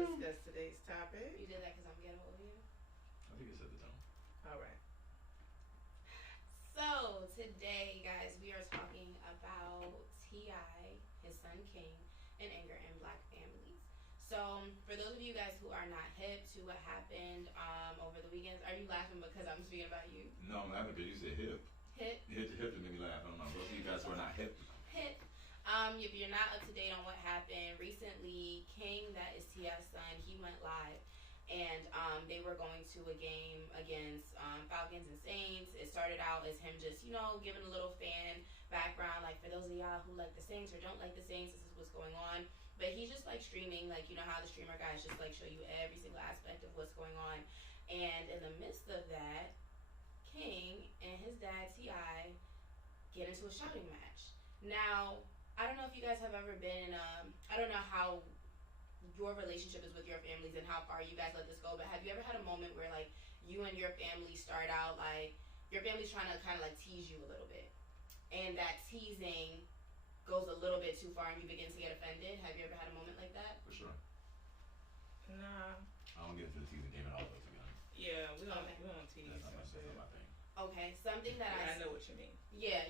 discuss today's topic. You did that because I'm ghetto over here. I think it said the tone. All right. So, today, guys, we are talking about T.I., his son King, and anger in Black families. So, for those of you guys who are not hip to what happened over the weekends, are you laughing because I'm speaking about you? No, I'm laughing because you said hip. Hip? You hit the hip to make me laugh. I don't know. Those of you guys who are not hip. Hip. If you're not up to date on what happened, recently, King, that is T.I.'s son, he went live. And they were going to a game against Falcons and Saints. It started out as him just, giving a little fan background, like, for those of y'all who like the Saints or don't like the Saints, this is what's going on. But he's just, like, streaming, like, you know how the streamer guys just, like, show you every single aspect of what's going on. And in the midst of that, King and his dad, T.I., get into a shouting match. Now, I don't know if you guys have ever been, I don't know how your relationship is with your families and how far you guys let this go, but have you ever had a moment where, like, you and your family start out, like, your family's trying to kind of, like, tease you a little bit, and that teasing goes a little bit too far and you begin to get offended? Have you ever had a moment like that? For sure. Nah. I don't get into the teasing game at all, though, to be honest. Yeah, we don't Okay. tease. That's not my thing. Okay, something that I know what you mean. Yeah.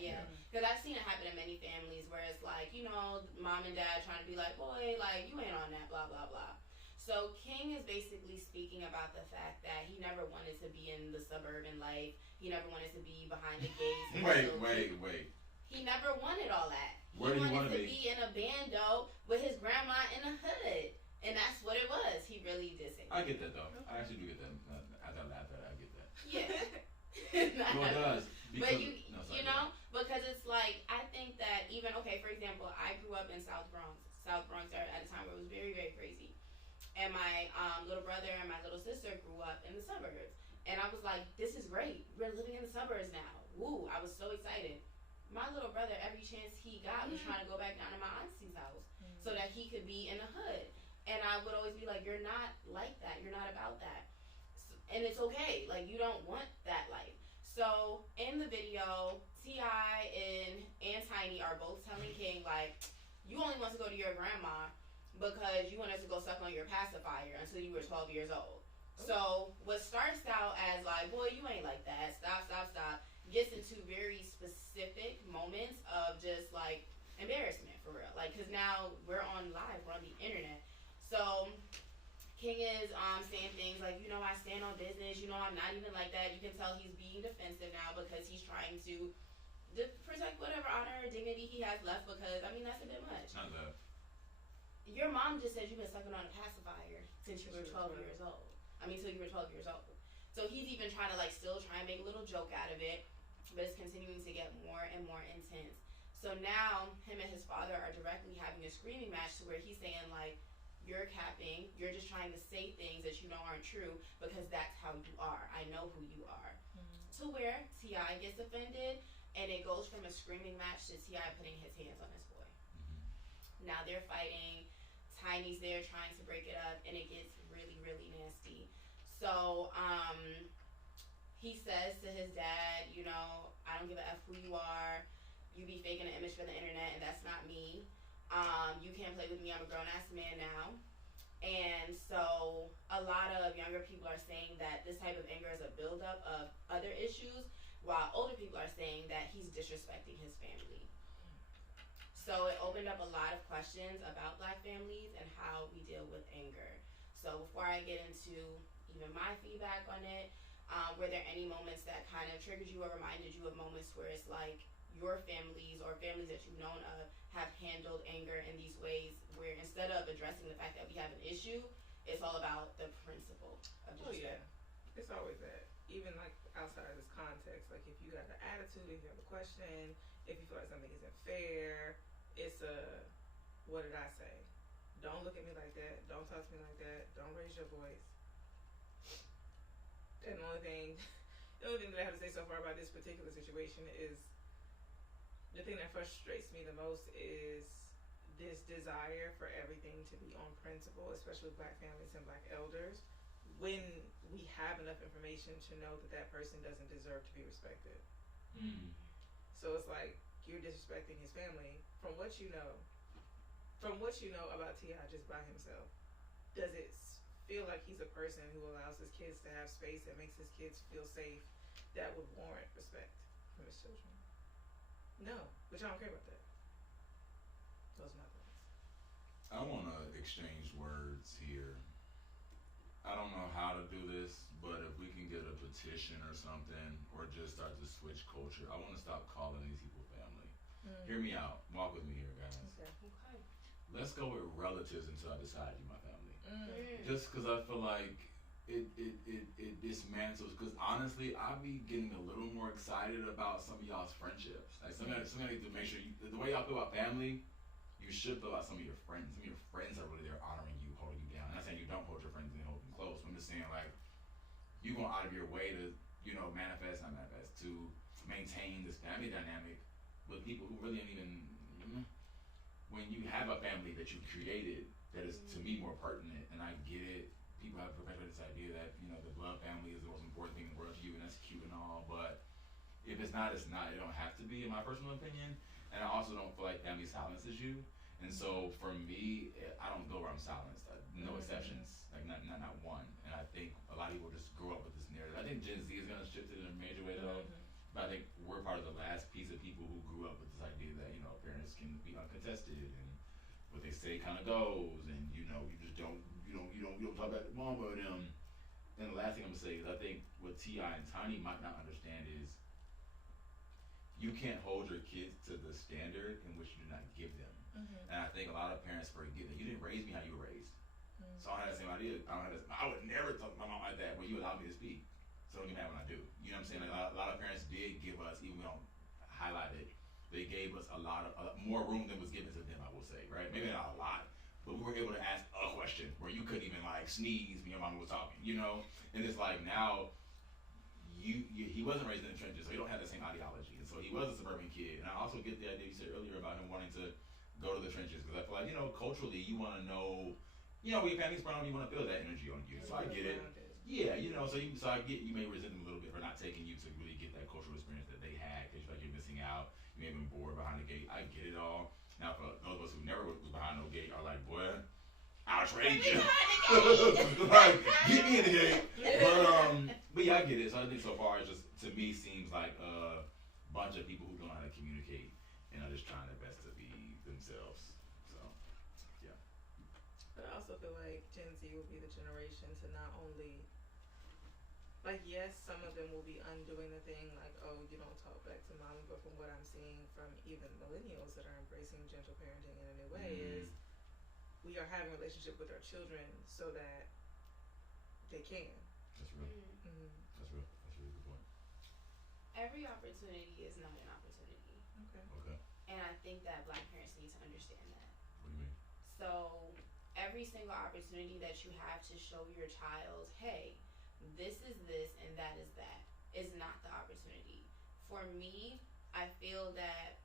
Because I've seen it happen in many families where it's like, mom and dad trying to be like, boy, like, you ain't on that, blah, blah, blah. So King is basically speaking about the fact that he never wanted to be in the suburban life. He never wanted to be behind the gates. Wait. He never wanted all that. Where did he wanted want to be in a bando with his grandma in the hood. And that's what it was. He really did say that. I get that, though. I actually do get that. As I laugh at it, I get that. Yeah. No, it does. But because it's like, I think that even, okay, for example, I grew up in South Bronx at a time where it was very, very crazy. And my little brother and my little sister grew up in the suburbs. And I was like, this is great. We're living in the suburbs now. Woo, I was so excited. My little brother, every chance he got, was trying to go back down to my auntie's house so that he could be in the hood. And I would always be like, you're not like that. You're not about that. And it's okay. Like, you don't want that life. So, in the video, T.I. and Tiny are both telling King, like, you only want to go to your grandma because you wanted to go suck on your pacifier until you were 12 years old. So, what starts out as like, boy, you ain't like that, stop, gets into very specific moments of just, like, embarrassment, for real. Like, because now we're on live, we're on the internet. So, King is saying things like, I stand on business. I'm not even like that. You can tell he's being defensive now because he's trying to protect whatever honor or dignity he has left. Because that's a bit much. Not that. Your mom just said you've been sucking on a pacifier since you were 12 years old. Till you were 12 years old. So he's even trying to still try and make a little joke out of it, but it's continuing to get more and more intense. So now him and his father are directly having a screaming match to where he's saying you're capping, you're just trying to say things that aren't true because that's how you are. I know who you are. Mm-hmm. To where T.I. gets offended, and it goes from a screaming match to T.I. putting his hands on his boy. Mm-hmm. Now they're fighting. Tiny's there trying to break it up, and it gets really, really nasty. So he says to his dad, I don't give a F who you are. You be faking an image for the internet, and that's not me. You can't play with me. I'm a grown-ass man now. And so a lot of younger people are saying that this type of anger is a buildup of other issues, while older people are saying that he's disrespecting his family. So it opened up a lot of questions about Black families and how we deal with anger. So before I get into even my feedback on it, were there any moments that kind of triggered you or reminded you of moments where it's your families or families that you've known of have handled anger in these ways where instead of addressing the fact that we have an issue, it's all about the principle of disrespect? Oh yeah, it's always that. Even outside of this context, if you got an attitude, if you have a question, if you feel like something isn't fair, it's what did I say? Don't look at me like that. Don't talk to me like that. Don't raise your voice. And the only thing that I have to say so far about this particular situation is the thing that frustrates me the most is this desire for everything to be on principle, especially with Black families and Black elders, when we have enough information to know that person doesn't deserve to be respected. Mm. So it's you're disrespecting his family from what you know about T.I. just by himself. Does it feel like he's a person who allows his kids to have space that makes his kids feel safe that would warrant respect from his children? No, but y'all don't care about that. Those are my thoughts. I want to exchange words here. I don't know how to do this, but if we can get a petition or something, or just start to switch culture, I want to stop calling these people family. Hear me out. Walk with me here, guys. Okay. Let's go with relatives until I decide you're my family. Just because I feel like it dismantles. Because honestly, I be getting a little more excited about some of y'all's friendships. Somebody need to make sure the way y'all feel about family, you should feel about some of your friends. Some of your friends are really there honoring you, holding you down. I'm not saying you don't hold your friends and hold them close. But I'm just saying you going out of your way to to maintain this family dynamic with people who really ain't even. When you have a family that you've created, that is to me more pertinent, and I get it. People have perpetuated this idea that the blood family is the most important thing in the world to you, and that's cute and all. But if it's not, it's not. It don't have to be, in my personal opinion. And I also don't feel like family silences you. And so for me, I don't go where I'm silenced. No exceptions, not one. And I think a lot of people just grow up with this narrative. I think Gen Z is gonna shift it in a major way though. But I think we're part of the last piece of people who grew up with this idea that parents can be uncontested and what they say kind of goes, and you just don't talk about the mama or them. And the last thing I'm gonna say is I think what T.I. and Tiny might not understand is you can't hold your kids to the standard in which you do not give them. And I think a lot of parents forget that you didn't raise me how you were raised. So I don't have the same idea. I would never talk to my mom like that, but you allowed me to speak. So don't get mad when I do. You know what I'm saying? A lot of parents did give us, even we don't highlight it, they gave us a lot of more room than was given to them, I will say, right? Maybe not a lot, but we were able to ask a question where you couldn't even sneeze when your mama was talking, And it's now, he wasn't raised in the trenches, so he don't have the same ideology. And so he was a suburban kid. And I also get the idea you said earlier about him wanting to go to the trenches, because I feel like, culturally, you want to know, where your family's from, you want to feel that energy on you. So I get it. Yeah, so I get you may resent them a little bit for not taking you to really get that cultural experience that they had, because you're missing out. You may have been bored behind the gate. I get it all. Now, for those of us who never was behind no gate are like, boy, outrageous. Get me in the gate. But yeah, I get it. So I think so far it's just, to me, seems like a bunch of people who don't know how to communicate and are just trying their best to be themselves. So, yeah. But I also feel like Gen Z will be the generation to not only, like, yes, some of them will be undoing the thing, like, oh, you don't talk back to mommy, but from what I'm seeing from even millennials that are embracing gentle parenting in a new way is we are having a relationship with our children so that they can. That's real. Mm-hmm. That's real. That's a really good point. Every opportunity is not an opportunity. Okay. Okay. And I think that Black parents need to understand that. What do you mean? So every single opportunity that you have to show your child, hey, this is this and that is not the opportunity. For me, I feel that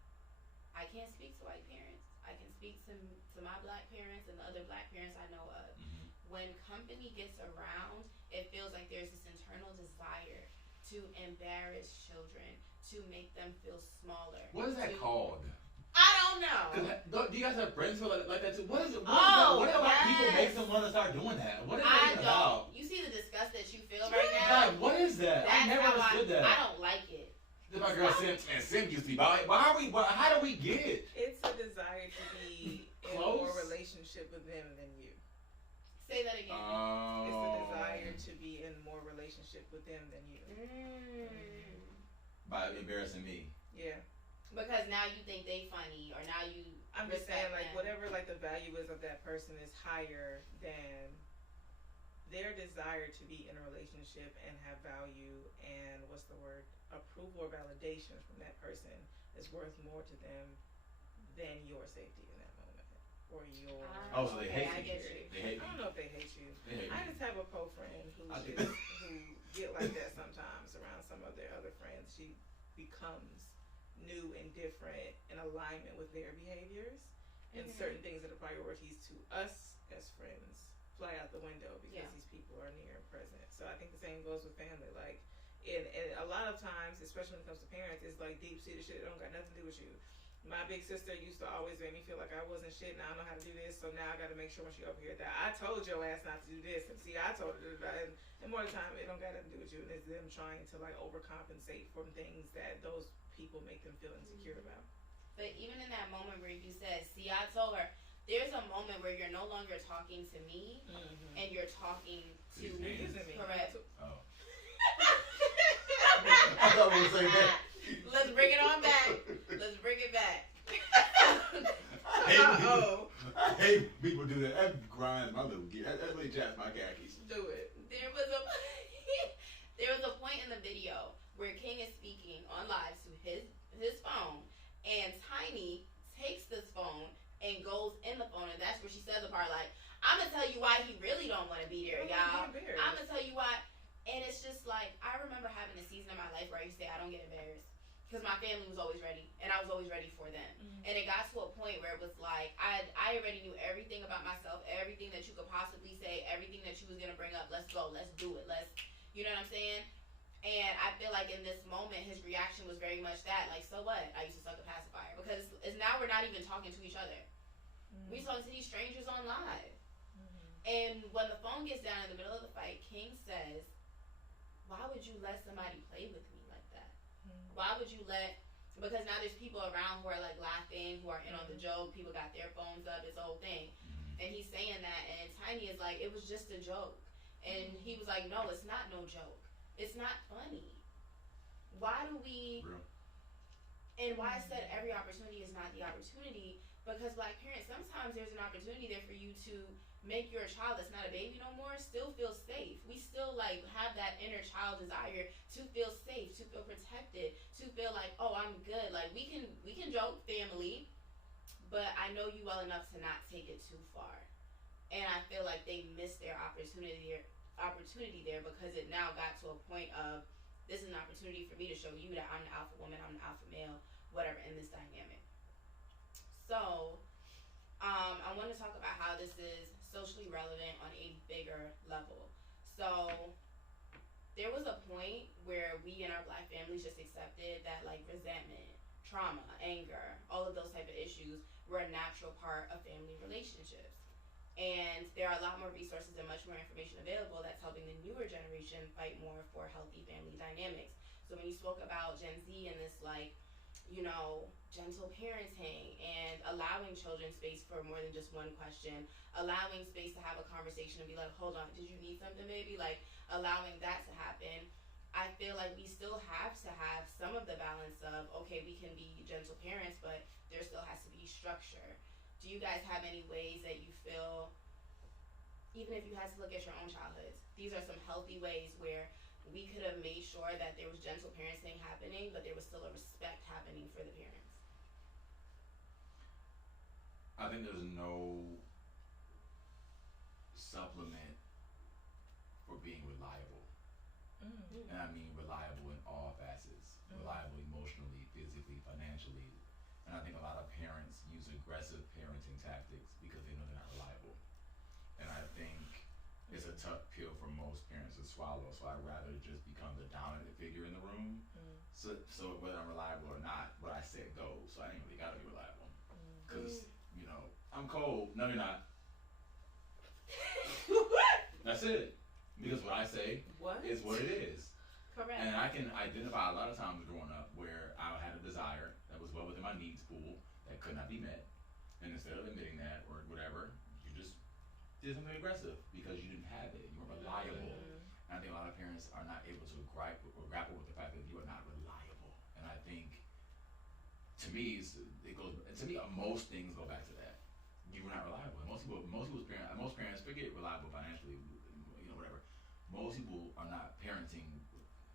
I can't speak to white parents. I can speak to my Black parents and the other Black parents I know of. Mm-hmm. When company gets around, it feels like there's this internal desire to embarrass children, to make them feel smaller. What is that called? I don't know. Do you guys have friends who are like that too? What is it? Oh, what about yes. people makes them want to start doing that? What is I it don't. about? You see the disgust that you feel right now? Like, what is that? That's I never how understood that. I don't like it. Then my girl Sim used to be. Why are we? How do we get it? It's a desire to be in Close? more relationship with them than you. Say that again. It's a desire to be in more relationship with them than you. By embarrassing me. Yeah. Because now you think they funny, or now you. I'm just saying, like, them. whatever, like, the value is of that person is higher than their desire to be in a relationship and have value and, what's the word, approval or validation from that person is worth more to them than your safety in that moment. Or your... Oh, so they hate I you. get you. They hate I me. don't know if they hate you. They hate I me. just have a friend who get like that sometimes around some of their other friends. She becomes new and different in alignment with their behaviors, and certain things that are priorities to us as friends fly out the window because these people are near and present. So I think the same goes with family. Like, and a lot of times, especially when it comes to parents, it's like deep-seated shit that don't got nothing to do with you. My big sister used to always make me feel like I wasn't shit, and I don't know how to do this, so now I got to make sure when she over here that I told your ass not to do this, and see, I told her to do that, and more of the time, it don't got nothing to do with you, and it's them trying to, like, overcompensate from things that those people make them feel insecure about. But even in that moment where you said, see, I told her, there's a moment where you're no longer talking to me, and you're talking to me. Correct. Oh. I thought we were saying that. Let's bring it on back. Let's bring it back. I hate people do that. That grinds my little gear. That really jacks my khakis. Do it. There was a point in the video where King is speaking on live to his phone, and Tiny takes this phone and goes in the phone, and that's where she says the part like, I'm gonna tell you why he really don't want to be there, y'all. I'm gonna tell you why. And it's just like, I remember having a season in my life where I used to say I don't get embarrassed because my family was always ready, and I was always ready for them. And it got to a point where it was like, I already knew everything about myself, everything that you could possibly say, everything that you was gonna bring up. Let's go, let's do it, you know what I'm saying? And I feel like in this moment, his reaction was very much that, like, so what? I used to suck a pacifier. Because it's now we're not even talking to each other. We talking to these strangers on live. And when the phone gets down in the middle of the fight, King says, why would you let somebody play with me like that? Why would you because now there's people around who are, like, laughing, who are in on the joke. People got their phones up, it's the whole thing. And he's saying that, and Tiny is like, it was just a joke. And he was like, no, it's not no joke. It's not funny. Why do we... Real. And why I said every opportunity is not the opportunity, because Black parents, sometimes there's an opportunity there for you to make your child that's not a baby no more still feel safe. We still, like, have that inner child desire to feel safe, to feel protected, to feel like, oh, I'm good. Like, we can joke family, but I know you well enough to not take it too far. And I feel like they missed their opportunity there because it now got to a point of, this is an opportunity for me to show you that I'm the alpha woman, I'm the alpha male, whatever, in this dynamic. So, I want to talk about how this is socially relevant on a bigger level. So, there was a point where we in our Black families just accepted that, like, resentment, trauma, anger, all of those type of issues were a natural part of family relationships. And there are a lot more resources and much more information available that's helping the newer generation fight more for healthy family dynamics. So when you spoke about Gen Z and this, like, gentle parenting and allowing children space for more than just one question, allowing space to have a conversation and be like, hold on, did you need something, baby? Like, allowing that to happen. I feel like we still have to have some of the balance of, okay, we can be gentle parents, but there still has to be structure. Do you guys have any ways that you feel, even if you had to look at your own childhoods, these are some healthy ways where we could have made sure that there was gentle parenting happening, but there was still a respect happening for the parents? I think there's no supplement for being reliable. Mm. And I mean reliable in all facets. Reliable emotionally, physically, financially. And I think a lot of parents use aggressive parenting tactics because they know they're not reliable. And I think it's a tough pill for most parents to swallow. So I'd rather just become the dominant figure in the room. So whether I'm reliable or not, what I said goes. So I ain't really gotta be reliable. Because, I'm cold. No, you're not. That's it. Because what I say is what it is. Correct. And I can identify a lot of times growing up where I had a desire that was well within my needs pool that could not be met. And instead of admitting that or whatever, you just did something aggressive because you didn't have it. You weren't reliable. And I think a lot of parents are not able to grapple with the fact that you are not reliable. And I think, to me, most things go back to that. You were not reliable. And most parents forget reliable financially, whatever. Most people are not parenting.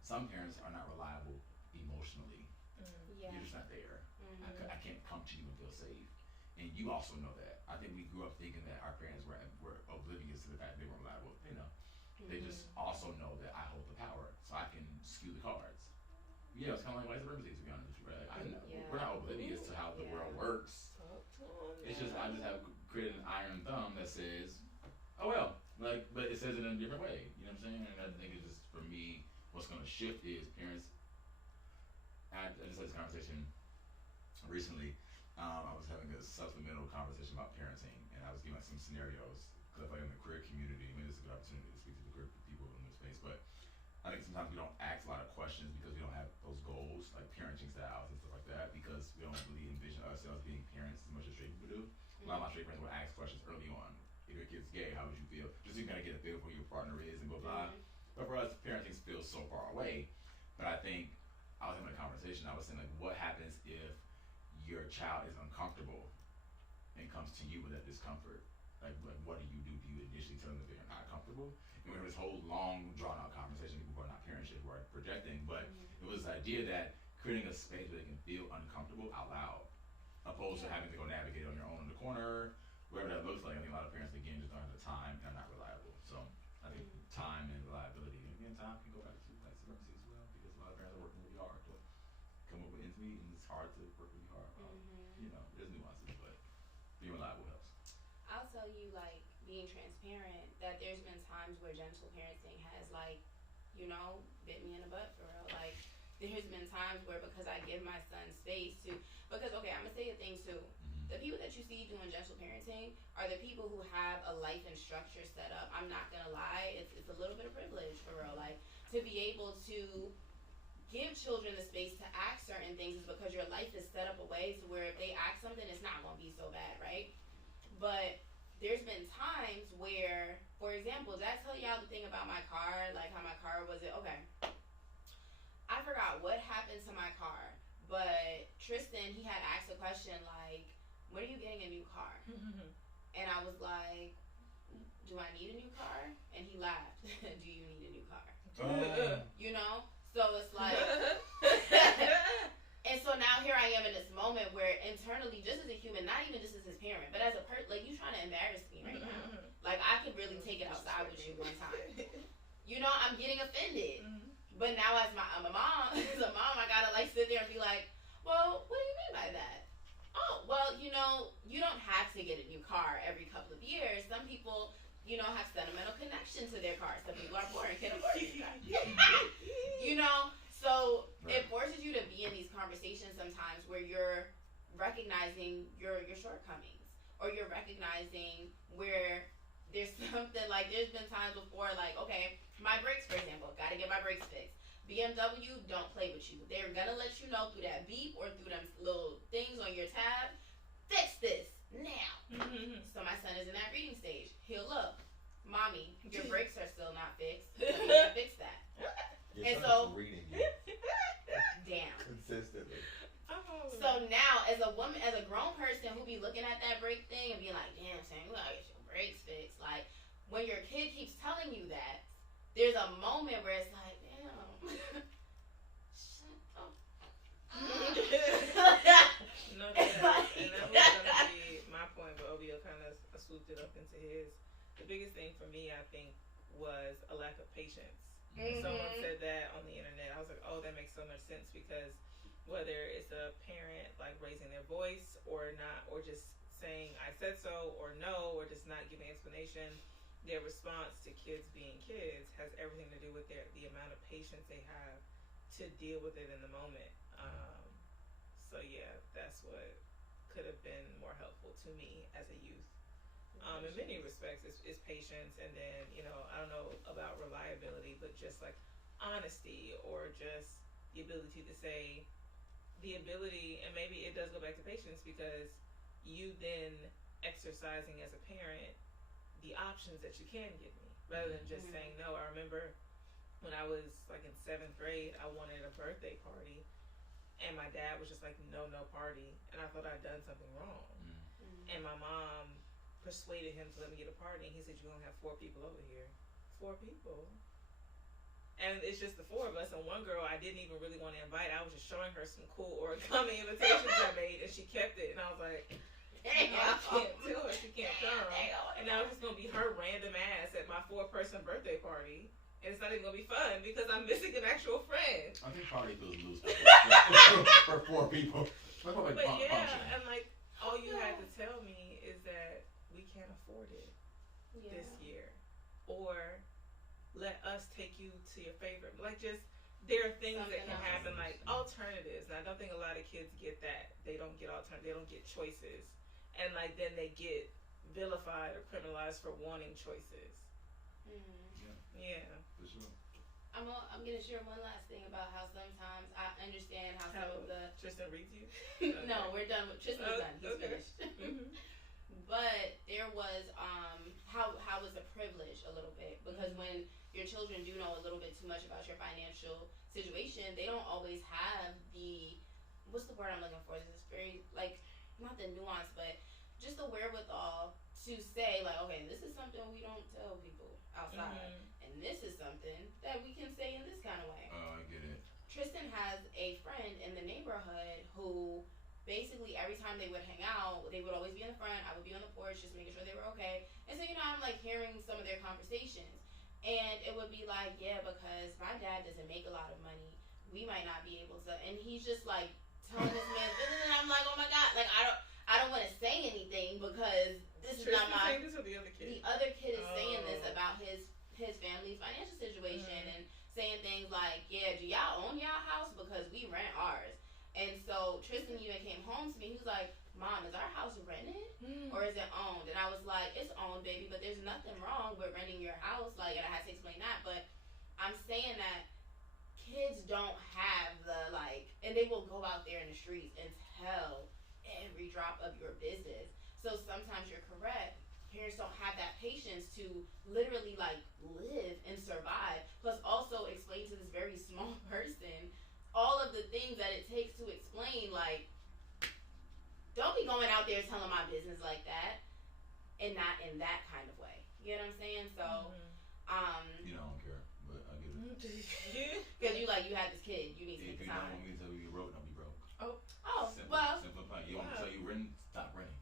Some parents are not reliable emotionally. Yeah. You're just not there. I can't come to you and feel safe. And you also know that. I think we grew up thinking that our parents were oblivious to the fact they weren't reliable. They just also know that I hold the power, so I can skew the cards. Yeah, it's kind of like white supremacy, to be honest with you, right? We're not oblivious to how the world works. It's just I just have created an iron thumb that says, oh well, but it says it in a different way. You know what I'm saying? And I think it's just, for me, what's going to shift is parents. I just had this conversation recently. I was having a supplemental conversation about parenting, and I was giving some scenarios because I feel like in the queer community, maybe this is a good opportunity to speak to the queer people in this space, but I think sometimes we don't ask a lot of questions because we don't have those goals, like parenting styles and stuff like that, because we don't really envision ourselves being parents as much as straight people do. A lot of my straight friends would ask questions early on. If your kid's gay, how would you feel? Just so you kind of get a feel for who your partner is and blah, blah. But for us, parenting feels so far away. But I think I was having a conversation. I was saying, like, what happens if your child is uncomfortable and comes to you with that discomfort? Like what do? Do you initially tell them that they're not comfortable? And we had this whole long, drawn-out conversation. People who are not parents yet, who are projecting, but it was the idea that creating a space where they can feel uncomfortable out loud, opposed to having to go navigate on your own in the corner, wherever that looks like. I think a lot of parents, again, just don't have the time and are not reliable. So I think time and reliability, and again, time can go back to white supremacy as well, because a lot of parents are working really hard to come up with ends meet, and it's hard to work really hard. There's nuances, but being reliable helps. I'll tell you, like, being transparent, that there's been times where gentle parenting has, like, bit me in the butt, for real. Like, there's been times where, because I give my son space to, because, okay, I'm gonna say a thing too. The people that you see doing gentle parenting are the people who have a life and structure set up. I'm not gonna lie, it's a little bit of privilege, for real. Like, to be able to give children the space to ask certain things is because your life is set up a way to where if they ask something, it's not gonna be so bad, right? But there's been times where, for example, did I tell y'all the thing about my car? Like, how my car was okay. I forgot what happened to my car, but Tristan, he had asked a question like, when are you getting a new car? And I was like, do I need a new car? And he laughed. Do you need a new car? So it's like, and so now here I am in this moment where internally, just as a human, not even just as his parent, but as a like, you trying to embarrass me right now. Like, I could really take it outside with you one time. I'm getting offended. But now as I'm a mom, I gotta like sit there and be like, well, what do you mean by that? Oh, well, you don't have to get a new car every couple of years. Some people, have sentimental connection to their cars. Some people are poor and can't afford a car. So it forces you to be in these conversations sometimes where you're recognizing your shortcomings, or you're recognizing where there's something like, there's been times before, like, okay, my brakes, for example, got to get my brakes fixed BMW don't play with you. They're gonna let you know through that beep or through them little things on your tab. Fix this now. So my son is in that reading stage. He'll look, mommy, your brakes are still not fixed. Let me fix that. Your And son so, is reading you damn. consistently. So now, as a woman, as a grown person who be looking at that brake thing and be like, damn, Sam, you gotta get your brakes fixed. Like, when your kid keeps telling you that, there's a moment where it's like, damn. Shut up. No, and that was gonna be my point, but OBO kind of swooped it up into his. The biggest thing for me, I think, was a lack of patience. Someone said that on the internet. I was like, oh, that makes so much sense, because whether it's a parent like raising their voice or not, or just saying I said so or no, or just not giving explanation, their response to kids being kids has everything to do with the amount of patience they have to deal with it in the moment. So yeah, that's what could have been more helpful to me as a youth. In many respects, is patience, and then, you know, I don't know about reliability, but just like honesty, or just the ability to say, the ability, and maybe it does go back to patience, because you then exercising as a parent the options that you can give me, rather than just saying no. I remember when I was like in 7th grade, I wanted a birthday party, and my dad was just like, no party, and I thought I'd done something wrong. And my mom persuaded him to let me get a party, and he said, you're gonna have 4 people over here. 4 people? And it's just the 4 of us, and one girl I didn't even really want to invite. I was just showing her some cool origami invitations I made, and she kept it, and I was like, I can't do it, she can't come. And now it's just gonna be her random ass at my 4-person birthday party, and it's not even gonna be fun, because I'm missing an actual friend. I think party feels loose for 4 people. But yeah, and like, all you had to tell me is that we can't afford it this year, or let us take you to your favorite. Like, just, there are things that can happen, like alternatives. And I don't think a lot of kids get that. They don't get they don't get choices, and like then they get vilified or criminalized for wanting choices. Yeah, for sure. I'm gonna share one last thing about how sometimes I understand how some of the Tristan reads you. No, we're done with Tristan's done. He's finished. But there was how was a privilege a little bit, because when your children do know a little bit too much about your financial situation, they don't always have the, what's the word I'm looking for? This is very, like, not the nuance, but just the wherewithal to say, like, okay, this is something we don't tell people outside, and this is something that we can say in this kind of way. Oh, I get it. Tristan has a friend in the neighborhood who basically every time they would hang out, they would always be in the front. I would be on the porch just making sure they were okay. And so, you know, I'm like hearing some of their conversations. And it would be like, yeah, because my dad doesn't make a lot of money, we might not be able to. And he's just like telling this man, and I'm like, oh my God, like I don't want to say anything, because this is not my. This or the other kid? The other kid is saying this about his family's financial situation, and saying things like, yeah, do y'all own y'all house? Because we rent ours. And so Tristan even came home to me. He was like, Mom, is our house rented or is it owned? And I was like, it's owned, baby, but there's nothing wrong with renting your house. Like, and I had to explain that. But I'm saying that kids don't have the, like, and they will go out there in the streets and tell every drop of your business. So sometimes you're correct. Parents don't have that patience to literally, like, live and survive. Plus also explain to this very small person all of the things that it takes to explain, like, don't be going out there telling my business like that, and not in that kind of way. You know what I'm saying? So, you know, I don't care, but I get it. Because you had this kid, you need to If take you time. don't want me to tell you you're broke, don't be broke. Oh, Simple, well. simple plan. You want me to tell you renting? Stop renting.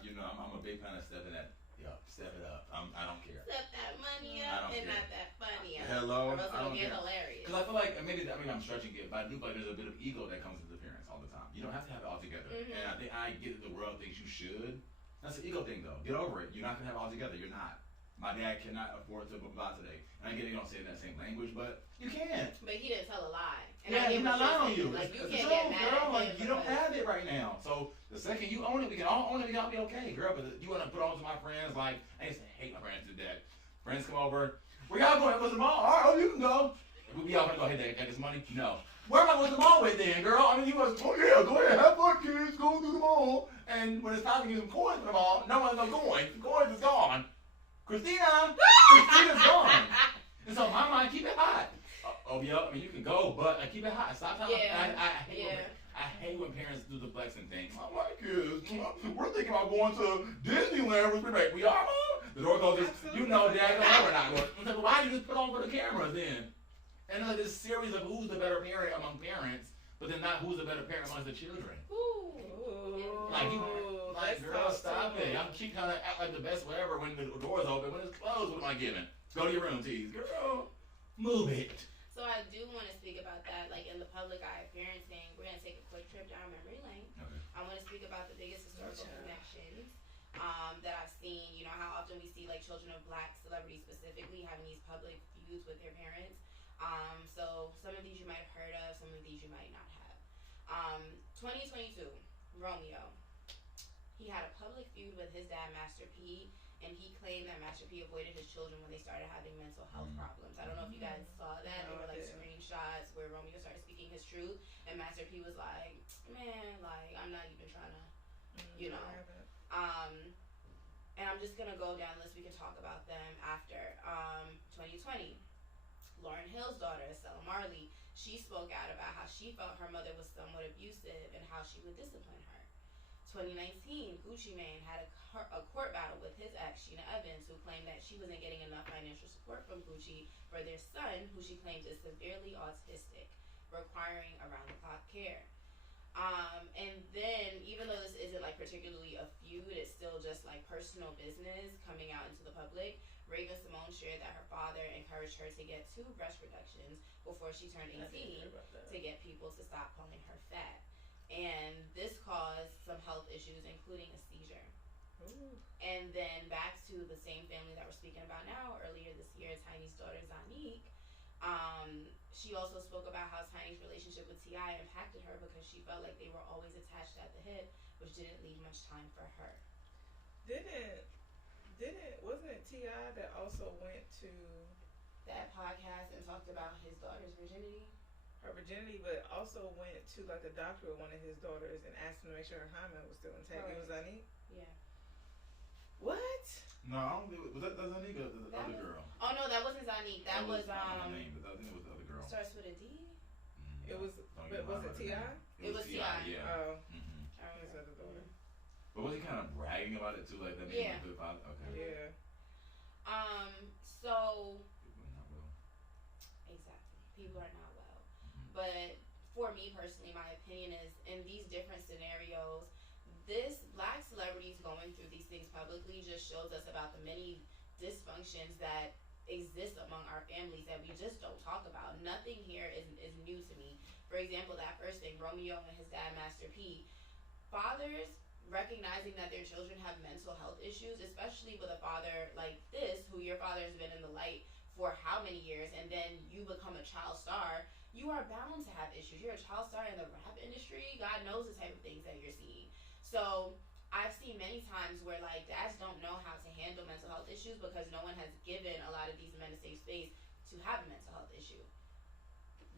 You know, I'm a big fan of stepping that. Yeah, step it up. I don't care. Step that money up and not that funny up. Hello, Or else I don't it'll get care. hilarious. Because I feel like I'm stretching it, but I do feel like there's a bit of ego that comes with the parents all the time. You don't have to have it all together. And I think I get that the world thinks you should. That's an ego thing, though. Get over it. You're not gonna have it all together. You're not. My dad cannot afford to buy today. And I get it, you don't say it in that same language, but you can. But he didn't tell a lie. And Yeah, he's not lying on you. Like, you It's can't the get truth, mad girl. at him. Like, you don't have it right now. So the second you own it, we can all own it. We gotta be okay, girl. But you wanna put on to my friends, like, I used to hate my friends to death. Friends come over. Where y'all going? Go to the mall? All right, oh, you can go. And we all gonna go, hey, got this money? No. Where am I going to the mall with then, girl? I mean, you was, oh yeah, go ahead, have fun, kids, go to the mall. And when it's time to get some coins for the mall, no one's gonna coins. The coins is gone. Christina's gone. And so my mind, keep it hot. Oh, yeah, I mean, you can go, but keep it hot. Stop telling I hate when parents do the flexing thing. My kids, we're thinking about going to Disneyland with Rebecca. We are, the door goes, you know, Dad, we're not going. I'm like, why do you just put on for the cameras then? And like this series of who's the better parent among parents, but then not who's the better parent amongst the children. Ooh. Like, girl, stop it. I'm keep trying to act like the best whatever when the door's open. When it's closed, what am I giving? Go to your room, tease. Girl, move it. So I do want to speak about that, like in the public eye parenting. We're going to take a quick trip down memory lane. Okay. I want to speak about the biggest historical connections that I've seen. You know, how often we see like children of black celebrities specifically having these public feuds with their parents. So some of these you might have heard of, some of these you might not have. 2022, Romeo. He had a public feud with his dad, Master P, and he claimed that Master P avoided his children when they started having mental health problems. I don't know if you guys saw that. There were like screenshots where Romeo started speaking his truth, and Master P was like, man, like, I'm not even trying to, you know. And I'm just going to go down the list. We can talk about them after. 2020, Lauryn Hill's daughter, Estella Marley, she spoke out about how she felt her mother was somewhat abusive and how she would discipline her. 2019, Gucci Mane had a court battle with his ex, Sheena Evans, who claimed that she wasn't getting enough financial support from Gucci for their son, who she claims is severely autistic, requiring around-the-clock care. And then, even though this isn't like particularly a feud, it's still just like personal business coming out into the public. Raven-Symoné shared that her father encouraged her to get 2 breast reductions before she turned 18 to get people to stop calling her fat. And this caused some health issues, including a seizure. Ooh. And then back to the same family that we're speaking about now, earlier this year, Tiny's daughter, Zanique, she also spoke about how Tiny's relationship with T.I. impacted her because she felt like they were always attached at the hip, which didn't leave much time for her. Wasn't it T.I. that also went to that podcast and talked about his daughter's virginity? Her virginity, but also went to like a doctor with one of his daughters and asked him to make sure her hymen was still intact. Right. It was Zanique? Yeah. What? No, I don't think was that Zanique or the other girl? Oh no, that wasn't Zanique. That was her name, but I think it was the other girl. Starts with a D? It was, but was it T.I.? It was T.I. Yeah. Oh. I remember his other daughter. But was he kind of bragging about it too, like that? Yeah. Okay. Yeah. So. People are not well. Exactly. People are not well. But for me personally, my opinion is in these different scenarios, this black celebrities going through these things publicly just shows us about the many dysfunctions that exist among our families that we just don't talk about. Nothing here is new to me. For example, that first thing, Romeo and his dad, Master P. Fathers recognizing that their children have mental health issues, especially with a father like this, who your father has been in the light for how many years, and then you become a child star, you are bound to have issues. You're a child star in the rap industry. God knows the type of things that you're seeing. So I've seen many times where like dads don't know how to handle mental health issues because no one has given a lot of these men a safe space to have a mental health issue.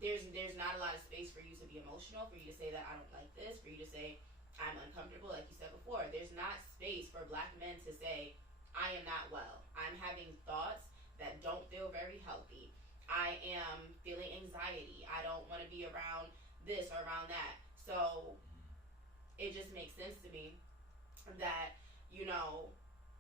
There's not a lot of space for you to be emotional, for you to say that I don't like this, for you to say I'm uncomfortable, like you said before. There's not space for black men to say I am not well. I'm having thoughts that don't feel very healthy. I am feeling anxiety. I don't want to be around this or around that. So it just makes sense to me that, you know,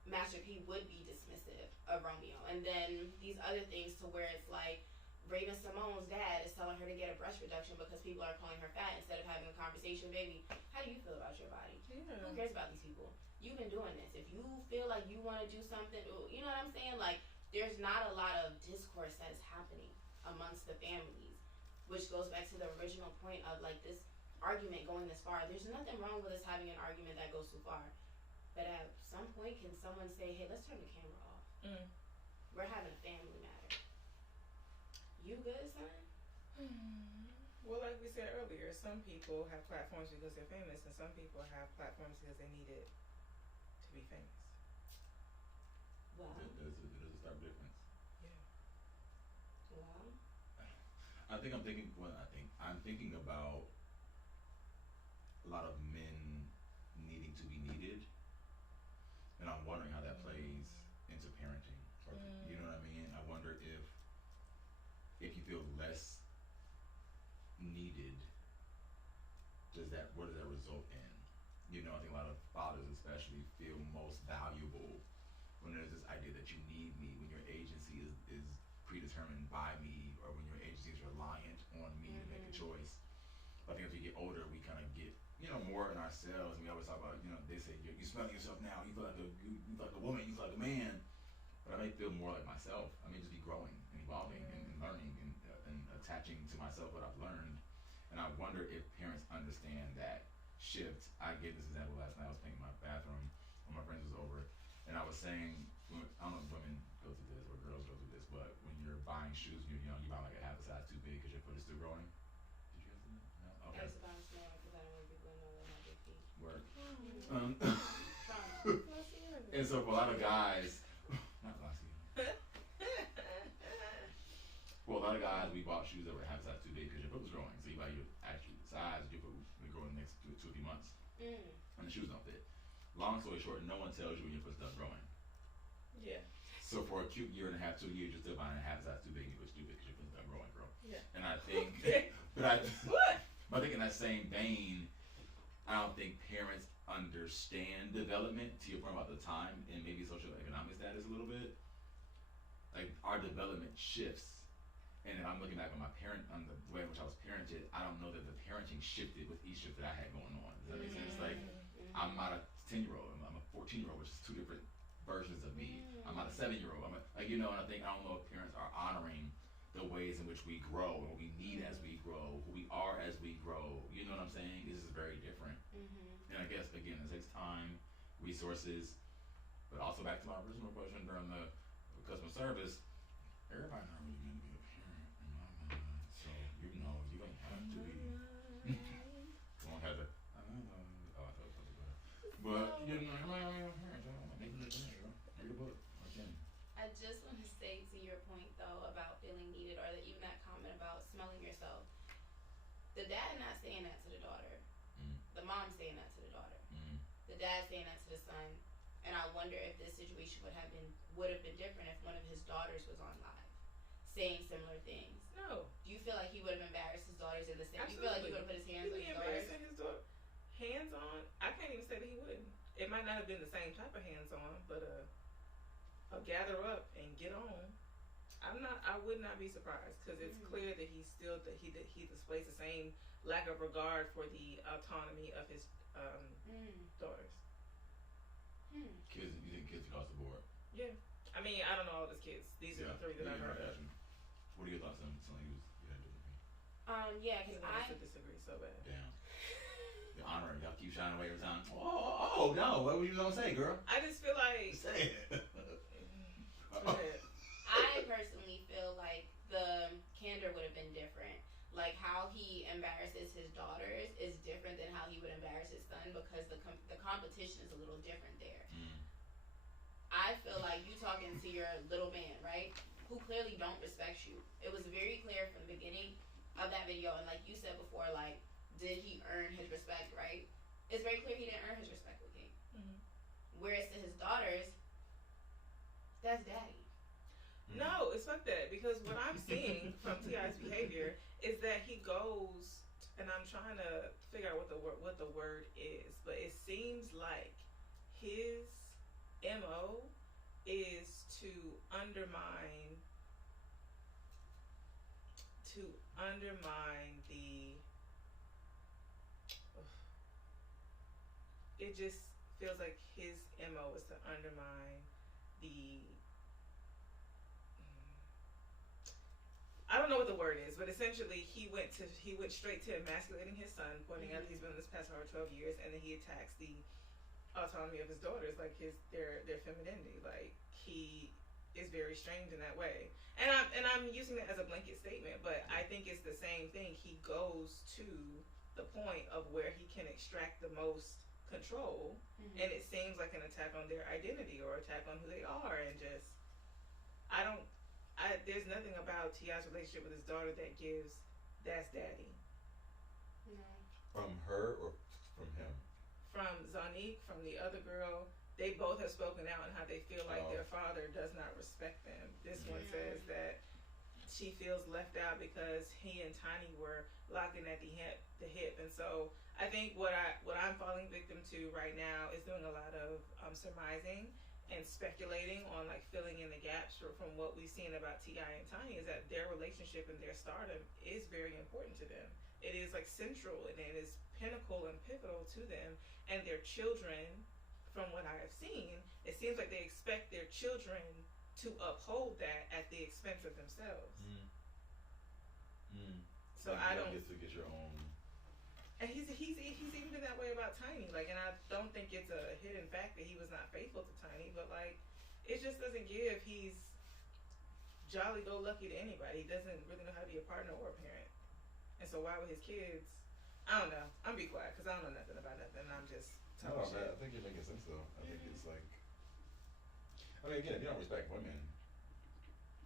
Master P would be dismissive of Romeo. And then these other things to where it's like Raven-Symoné's dad is telling her to get a breast reduction because people are calling her fat instead of having a conversation. Baby, how do you feel about your body? Yeah. Who cares about these people? You've been doing this. If you feel like you want to do something, you know what I'm saying? Like, there's not a lot of discourse that is happening amongst the families, which goes back to the original point of like this argument going this far. There's nothing wrong with us having an argument that goes too far. But at some point, can someone say, hey, let's turn the camera off? We're having a family matter. You good, son? Well, like we said earlier, some people have platforms because they're famous, and some people have platforms because they need it to be famous. Wow. There's a stark difference. Yeah. I'm thinking about a lot of men needing to be needed, and I'm wondering how that plays into parenting. Or, you know what I mean? I wonder if you feel less needed, what does that result in? You know, I think a lot of fathers especially feel most valuable when there's this idea that you need me, when your agency is predetermined by me, or when your agency is reliant on me to make a choice. But I think as we get older, we kind of get, more in ourselves. And we always talk about, they say, you smelling yourself now. You feel like a woman. You feel like a man. But I may feel more like myself. I may just be growing and evolving and learning and attaching to myself what I've learned. And I wonder if parents understand that shift. I gave this example last night. I was painting my bathroom when my friends was over, and I was saying, I don't know if women go through this or girls go through this, but when you're buying shoes, you buy like a half a size too big because your foot is still growing. Did you have to? No. Okay. I was about to say because I don't want people to know that I have big feet. Work. And so for a lot of guys, not Lassie. Well, a lot of guys, we bought shoes that were half a size too big because your foot was growing. So you buy your actual size, your foot will grow in the next 2 or 3 months, and the shoes don't fit. Long story short, no one tells you when your foot's done growing. Yeah. So for a cute year and a half, 2 years, you're still buying a half size too big and your foot's stupid because your foot's done growing, girl. Yeah. And I think, but I think in that same vein, I don't think parents understand development, to your point about the time and maybe socioeconomic status a little bit. Like, our development shifts. And if I'm looking back on on the way in which I was parented, I don't know that the parenting shifted with each shift that I had going on. Does that make sense? Like, I'm not a 10-year-old. I'm a 14-year-old, which is two different versions of me. I'm not a 7-year-old. And I don't know if parents are honoring the ways in which we grow and what we need as we grow, who we are as we grow. You know what I'm saying? This is very different. And I guess, again, it takes time, resources, but also back to my original question during the customer service, everybody not really meant to be a parent in my mind. So, you don't have to be. You don't have to. I thought it was better. But, everybody not a parent. Make a book. Okay. I just want to say to your point, though, about feeling needed, or that even that comment about smelling yourself. The dad not saying that to the daughter. The mom saying that to the daughter. The dad saying that to the son. And I wonder if this situation would have been different if one of his daughters was on live saying similar things. No. Do you feel like he would have embarrassed his daughters in the same? Absolutely. Do you feel like he would have put his hands on his daughters? His daughter. Hands on? I can't even say that he wouldn't. It might not have been the same type of hands on, but a gather up and get on. I would not be surprised because it's clear that he displays the same lack of regard for the autonomy of his daughters. Kids, you think kids across the board? Yeah. I mean, I don't know all of his kids. These are the 3 that I've heard of. What are your thoughts on something you had to do with me? Yeah, because I disagree so bad. Damn. The honor, y'all keep shining away every time. Oh, no. What were you gonna say, girl? I just feel like. Say it. I personally feel like the candor would have been different. Like, how he embarrasses his daughters is different than how he would embarrass his son because the competition is a little different there. I feel like you talking to your little man, right, who clearly don't respect you. It was very clear from the beginning of that video, and like you said before, like, did he earn his respect, right? It's very clear he didn't earn his respect with King. Whereas to his daughters, that's daddy. No, it's like that because what I'm seeing from T.I.'s behavior is that he goes, and I'm trying to figure out what the word is, but it seems like his MO is to undermine the. It just feels like his MO is to undermine the. I don't know what the word is, but essentially he went straight to emasculating his son, pointing out he's been in this past over 12 years, and then he attacks the autonomy of his daughters, like their femininity. Like, he is very strange in that way. And I'm using that as a blanket statement, but I think it's the same thing. He goes to the point of where he can extract the most control, and it seems like an attack on their identity or attack on who they are, and just I don't there's nothing about T.I.'s relationship with his daughter that gives that's daddy. No. From her or from him? From Zonique, from the other girl, they both have spoken out on how they feel like their father does not respect them. This one says that she feels left out because he and Tiny were locking at the hip, and so I think what I'm falling victim to right now is doing a lot of surmising and speculating on like filling in the gaps from what we've seen about T.I. and Tiny, is that their relationship and their stardom is very important to them. It is like central and it is pinnacle and pivotal to them and their children. From what I have seen, it seems like they expect their children to uphold that at the expense of themselves. So I don't get to get your own. And he's even been that way about Tiny. Like, and I don't think it's a hidden fact that he was not faithful to Tiny, but like, it just doesn't give. He's jolly go lucky to anybody. He doesn't really know how to be a partner or a parent. And so why would his kids? I don't know. I'm be quiet because I don't know nothing about nothing. I'm just. No, man, I think you're making sense though. I think it's like, I mean, again, if you don't respect women,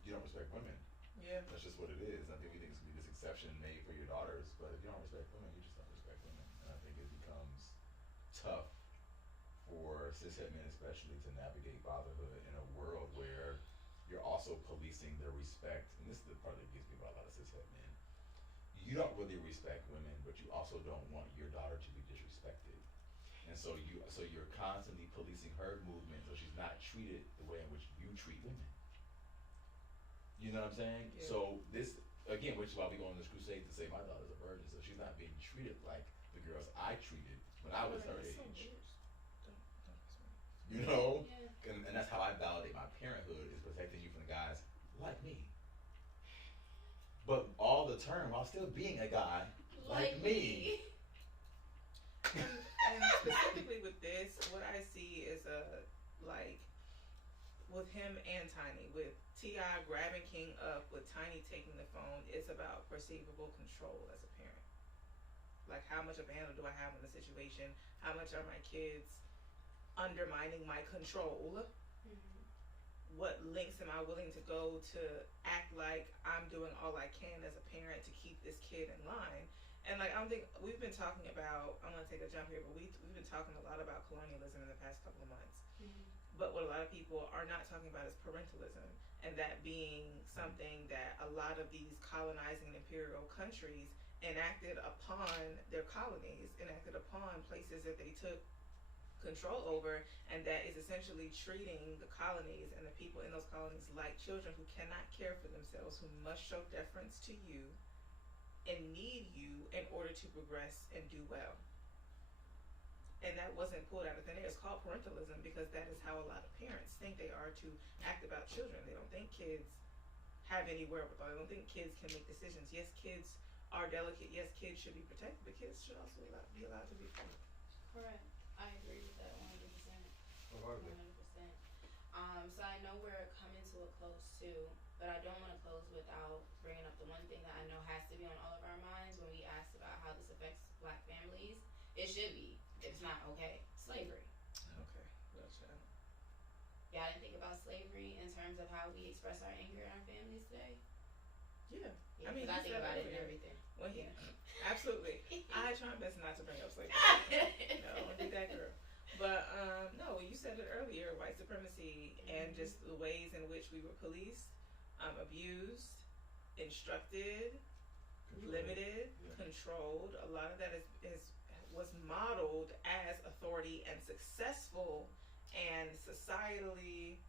you don't respect women. Yeah. That's just what it is. I think we think it's gonna be this exception made for your daughters, but if you don't respect women, you just don't respect women. And I think it becomes tough for cishet men especially to navigate fatherhood in a world where you're also policing their respect. And this is the part that gets me about a lot of cishet men. You don't really respect women, but you also don't want your daughter to be disrespected. And so you're constantly policing her movement so she's not treated the way in which you treat women. You know what I'm saying? Yeah. So this, again, which is why we go on this crusade to say my daughter's a virgin, so she's not being treated like the girls I treated when I was her age. You know? Yeah. And that's how I validate my parenthood, is protecting you from the guys like me. But all the term while still being a guy like me. And specifically with this, what I see is with him and Tiny, with T.I. grabbing King up, with Tiny taking the phone, it's about perceivable control as a parent. Like, how much of a handle do I have on the situation? How much are my kids undermining my control? What lengths am I willing to go to act like I'm doing all I can as a parent to keep this kid in line? And like, I don't think we've been talking about, I'm gonna take a jump here, but we've been talking a lot about colonialism in the past couple of months. But what a lot of people are not talking about is parentalism, and that being something that a lot of these colonizing imperial countries enacted upon their colonies, enacted upon places that they took control over, and that is essentially treating the colonies and the people in those colonies like children who cannot care for themselves, who must show deference to you and need you in order to progress and do well. And that wasn't pulled out of thin air. It's called parentalism because that is how a lot of parents think they are to act about children. They don't think kids have any wherewithal. They don't think kids can make decisions. Yes, kids are delicate. Yes, kids should be protected, but kids should also be allowed to be free. Correct. I agree with that 100%. 100%. So I know we're coming to a close too, but I don't want to close without bringing up the one thing that I know has to be on all of our minds when we ask about how this affects Black families. It should be. It's not okay. Slavery. Okay, gotcha. Y'all didn't think about slavery in terms of how we express our anger in our families today? Yeah. Yeah, I mean, I think he said about it and earlier. everything. Well, Yeah. Absolutely. I try my best not to bring up slavery. No, I'm gonna be that girl. But no, you said it earlier, white supremacy and just the ways in which we were policed, abused, instructed, limited, controlled. A lot of that was modeled as authority and successful and societally,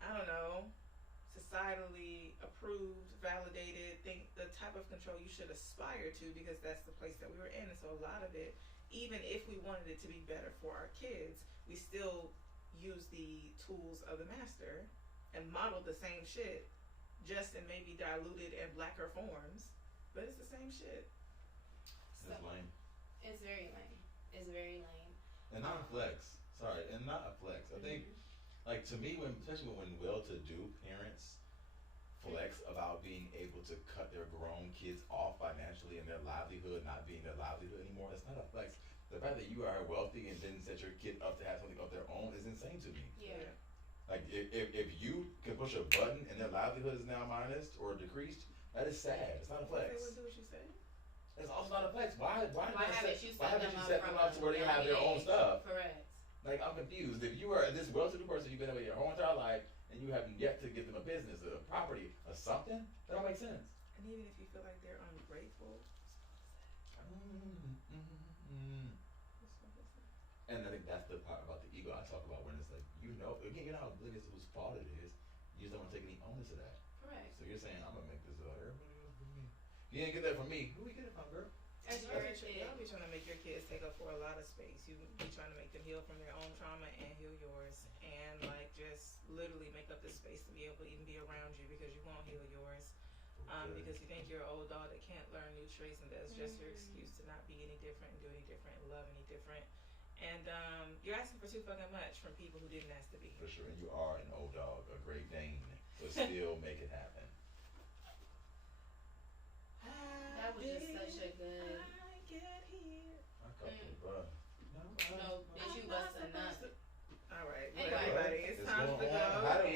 I don't know, societally approved, validated, think the type of control you should aspire to, because that's the place that we were in. And so a lot of it, even if we wanted it to be better for our kids, we still use the tools of the master and model the same shit, just in maybe diluted and blacker forms, but it's the same shit. That's lame. It's very lame. It's very lame. And not a flex. Sorry, and not a flex. I think, like, to me, especially when well-to-do parents flex about being able to cut their grown kids off financially and their livelihood not being their livelihood anymore, it's not a flex. The fact that you are wealthy and then set your kid up to have something of their own is insane to me. Yeah. Like if you can push a button and their livelihood is now minus or decreased, that is sad. It's not a They flex. would do what you say. It's also not a flex. Why haven't you set them up them from up to where they have their own age? stuff? Correct. Like, I'm confused. If you are this well-to-do person, you've been with your whole entire life, and you have yet to give them a business, a property, or something, that don't make sense. And even if you feel like they're ungrateful, And I think that's the part about the ego I talk about when it's like, again, you know how oblivious to whose fault it is. You just don't want to take any onus of that. Correct. So you're saying, I'm going to make this about everybody else but me. You didn't get that from me. Who we get it from, girl? As y'all your be trying to make your kids take up for a lot of space. You be trying to make them heal from their own trauma and heal yours, and like just literally make up the space to be able to even be around you because you won't heal yours. Because you think you're an old dog that can't learn new traits, and that's just your excuse to not be any different and do any different and love any different. And you're asking for too fucking much from people who didn't ask to be. For sure, and you are an old dog, a Great Dane, but still make it happen. That was just such a good. I get here. I caught the bus. No, bitch, you bust a nut. All right, Anyway. everybody, it's time to go. How do